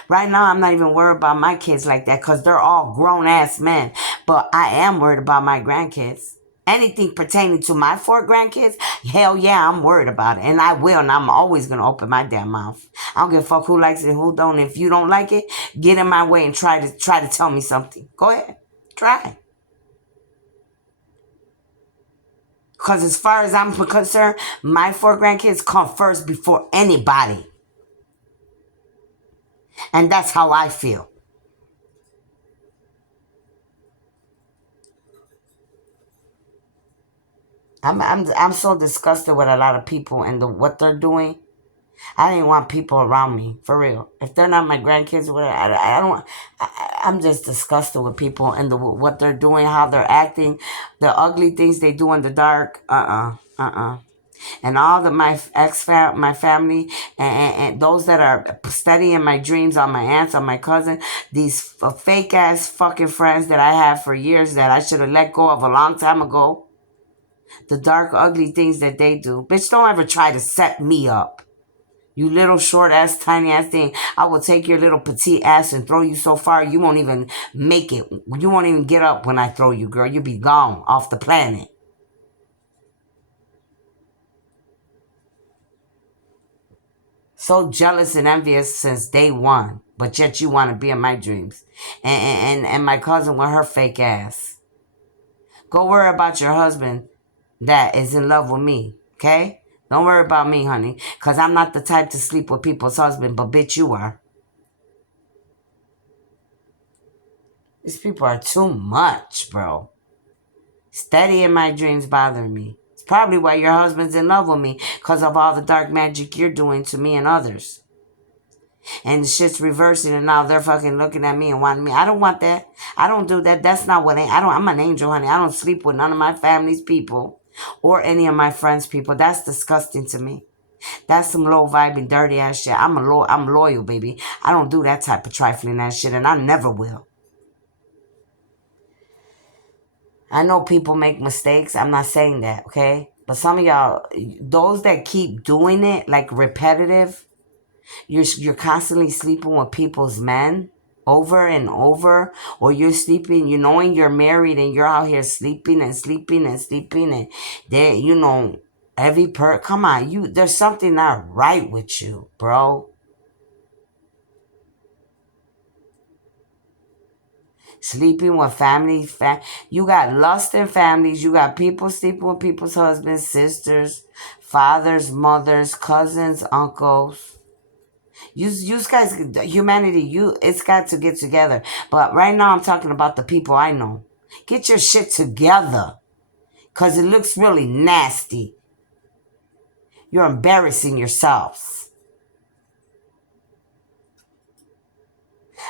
Right now, I'm not even worried about my kids like that because they're all grown ass men. But I am worried about my grandkids. Anything pertaining to my four grandkids, hell yeah, I'm worried about it. And I will, and I'm always going to open my damn mouth. I don't give a fuck who likes it and who don't. If you don't like it, get in my way and try to tell me something. Go ahead. Try. Because as far as I'm concerned, my four grandkids come first before anybody. And that's how I feel. I'm so disgusted with a lot of people and what they're doing. I didn't want people around me for real. If they're not my grandkids, whatever, I don't. I'm just disgusted with people and what they're doing, how they're acting, the ugly things they do in the dark. And all the my family, and those that are studying my dreams, on my aunts, on my cousin, these fake ass fucking friends that I have for years that I should have let go of a long time ago. The dark, ugly things that they do. Bitch, don't ever try to set me up. You little short ass, tiny ass thing. I will take your little petite ass and throw you so far you won't even make it. You won't even get up when I throw you, girl. You'll be gone off the planet. So jealous and envious since day one. But yet you want to be in my dreams. And my cousin with her fake ass. Go worry about your husband that is in love with me. Okay? Don't worry about me, honey. Because I'm not the type to sleep with people's husband. But bitch, you are. These people are too much, bro. Steady in my dreams bothering me. It's probably why your husband's in love with me. Because of all the dark magic you're doing to me and others. And the shit's reversing and now they're fucking looking at me and wanting me. I don't want that. I don't do that. That's not what I'm an angel, honey. I don't sleep with none of my family's people or any of my friends' people. That's disgusting to me. That's some low vibing, dirty ass shit. I'm loyal, baby. I don't do that type of trifling ass shit, and I never will. I know people make mistakes. I'm not saying that, okay? But some of y'all, those that keep doing it, like repetitive, you're constantly sleeping with people's men over and over, or you're sleeping, you knowing you're married and you're out here sleeping and sleeping and sleeping, and they, come on, there's something not right with you, bro. Sleeping with you got lust in families. You got people sleeping with people's husbands, sisters, fathers, mothers, cousins, uncles. You guys, humanity, it's got to get together. But right now, I'm talking about the people I know. Get your shit together, cause it looks really nasty. You're embarrassing yourselves.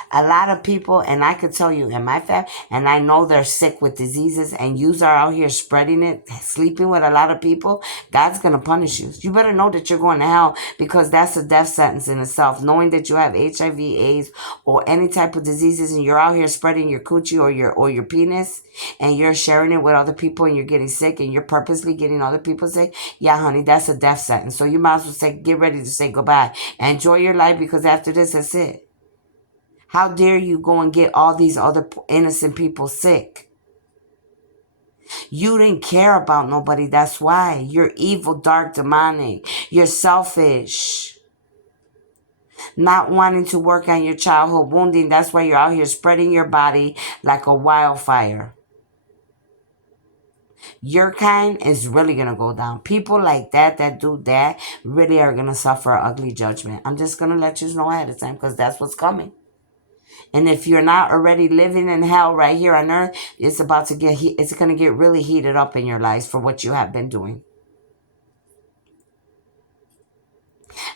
A lot of people, and I could tell you in my family, and I know they're sick with diseases, and yous are out here spreading it, sleeping with a lot of people, God's going to punish you. You better know that you're going to hell, because that's a death sentence in itself. Knowing that you have HIV, AIDS, or any type of diseases, and you're out here spreading your coochie or your penis, and you're sharing it with other people, and you're getting sick, and you're purposely getting other people sick, yeah, honey, that's a death sentence. So you might as well get ready to say goodbye. Enjoy your life, because after this, that's it. How dare you go and get all these other innocent people sick? You didn't care about nobody. That's why. You're evil, dark, demonic. You're selfish. Not wanting to work on your childhood wounding. That's why you're out here spreading your body like a wildfire. Your kind is really going to go down. People like that do that, really are going to suffer an ugly judgment. I'm just going to let you know ahead of time, because that's what's coming. And if you're not already living in hell right here on earth, it's about to it's going to get really heated up in your lives for what you have been doing.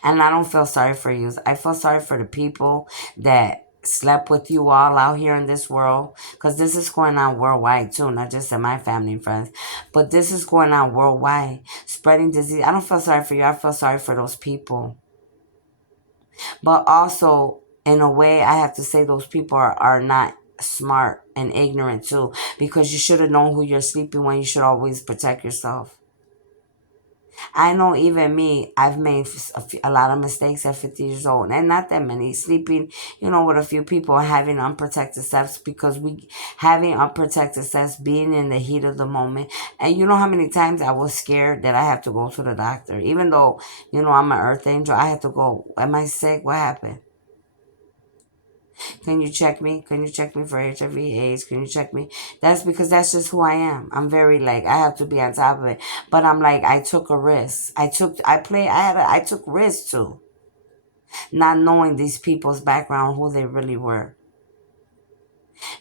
And I don't feel sorry for you. I feel sorry for the people that slept with you all out here in this world, because this is going on worldwide too, not just in my family and friends, but this is going on worldwide, spreading disease. I don't feel sorry for you. I feel sorry for those people. But also, In a way, I have to say those people are not smart and ignorant too, because you should have known who you're sleeping when. You should always protect yourself. I know even me, I've made a lot of mistakes at 50 years old, and not that many. Sleeping, with a few people and having unprotected sex, because having unprotected sex, being in the heat of the moment. And you know how many times I was scared that I have to go to the doctor, even though, I'm an earth angel. I had to go. Am I sick? What happened? Can you check me? Can you check me for HIV/AIDS? Can you check me? That's because that's just who I am. I'm very like, I have to be on top of it. But I'm like, I took a risk. I took risks too, not knowing these people's background, who they really were.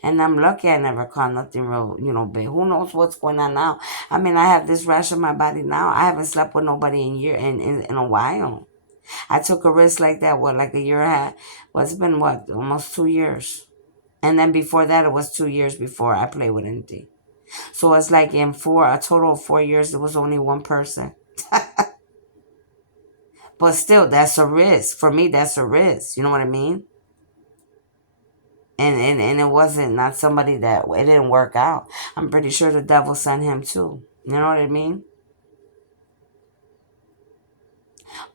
And I'm lucky I never caught nothing real, big. Who knows what's going on now? I mean, I have this rash on my body now. I haven't slept with nobody in a while. I took a risk like that, like a year and a half. Well, it's been almost 2 years. And then before that, it was 2 years before I played with anything. So it's like in a total of 4 years, there was only one person. But still, that's a risk. For me, that's a risk. You know what I mean? And it wasn't not somebody that it didn't work out. I'm pretty sure the devil sent him too. You know what I mean?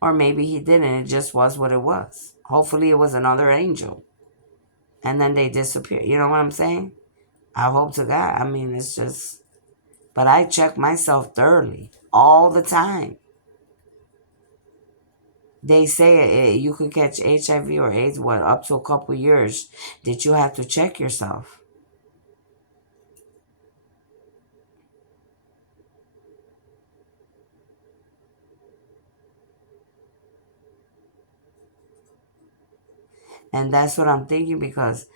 Or maybe he didn't. It just was what it was. Hopefully, it was another angel. And then they disappeared. You know what I'm saying? I hope to God. I mean, it's just. But I check myself thoroughly all the time. They say you could catch HIV or AIDS, up to a couple years, that you have to check yourself. And that's what I'm thinking, because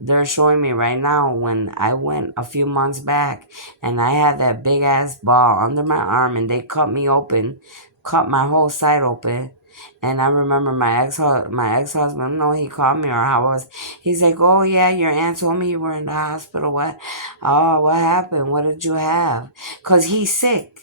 they're showing me right now, when I went a few months back and I had that big ass ball under my arm and they cut me open, cut my whole side open. And I remember my ex husband, no, he called me, or how was he's like, oh yeah, your aunt told me you were in the hospital. What? Oh, what happened? What did you have? Cause he's sick.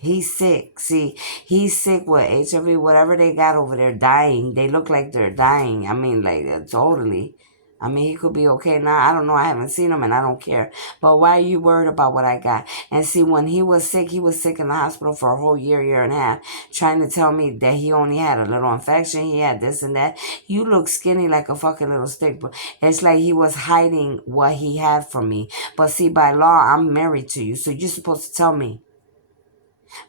He's sick. See, he's sick with HIV, whatever they got over there, dying. They look like they're dying. I mean, like, totally. I mean, he could be okay now. I don't know. I haven't seen him and I don't care. But why are you worried about what I got? And see, when he was sick in the hospital for a whole year, year and a half, trying to tell me that he only had a little infection. He had this and that. You look skinny like a fucking little stick. But it's like he was hiding what he had from me. But see, by law, I'm married to you. So you're supposed to tell me.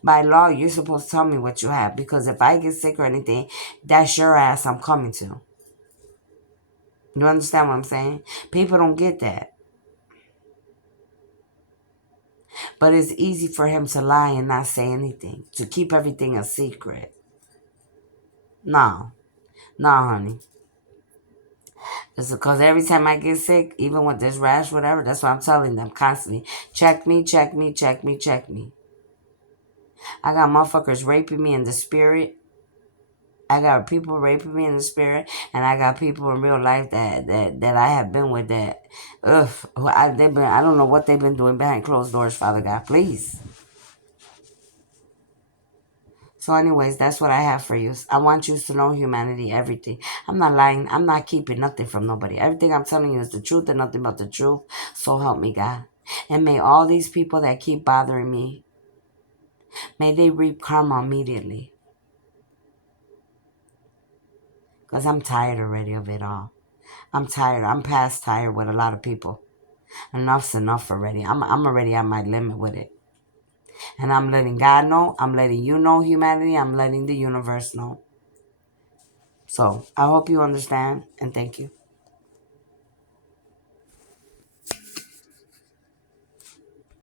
By law, you're supposed to tell me what you have, because if I get sick or anything, that's your ass I'm coming to. You understand what I'm saying? People don't get that. But it's easy for him to lie and not say anything, to keep everything a secret. No, no, honey. It's because every time I get sick, even with this rash, whatever, that's what I'm telling them constantly. Check me, check me, check me, check me. I got motherfuckers raping me in the spirit. I got people raping me in the spirit, and I got people in real life that I have been with that, I don't know what they've been doing behind closed doors, Father God, please. So anyways, that's what I have for you. I want you to know humanity, everything. I'm not lying. I'm not keeping nothing from nobody. Everything I'm telling you is the truth and nothing but the truth. So help me God. And may all these people that keep bothering me, may they reap karma immediately. Because I'm tired already of it all. I'm tired. I'm past tired with a lot of people. Enough's enough already. I'm already at my limit with it. And I'm letting God know. I'm letting you know, humanity. I'm letting the universe know. So I hope you understand, and thank you.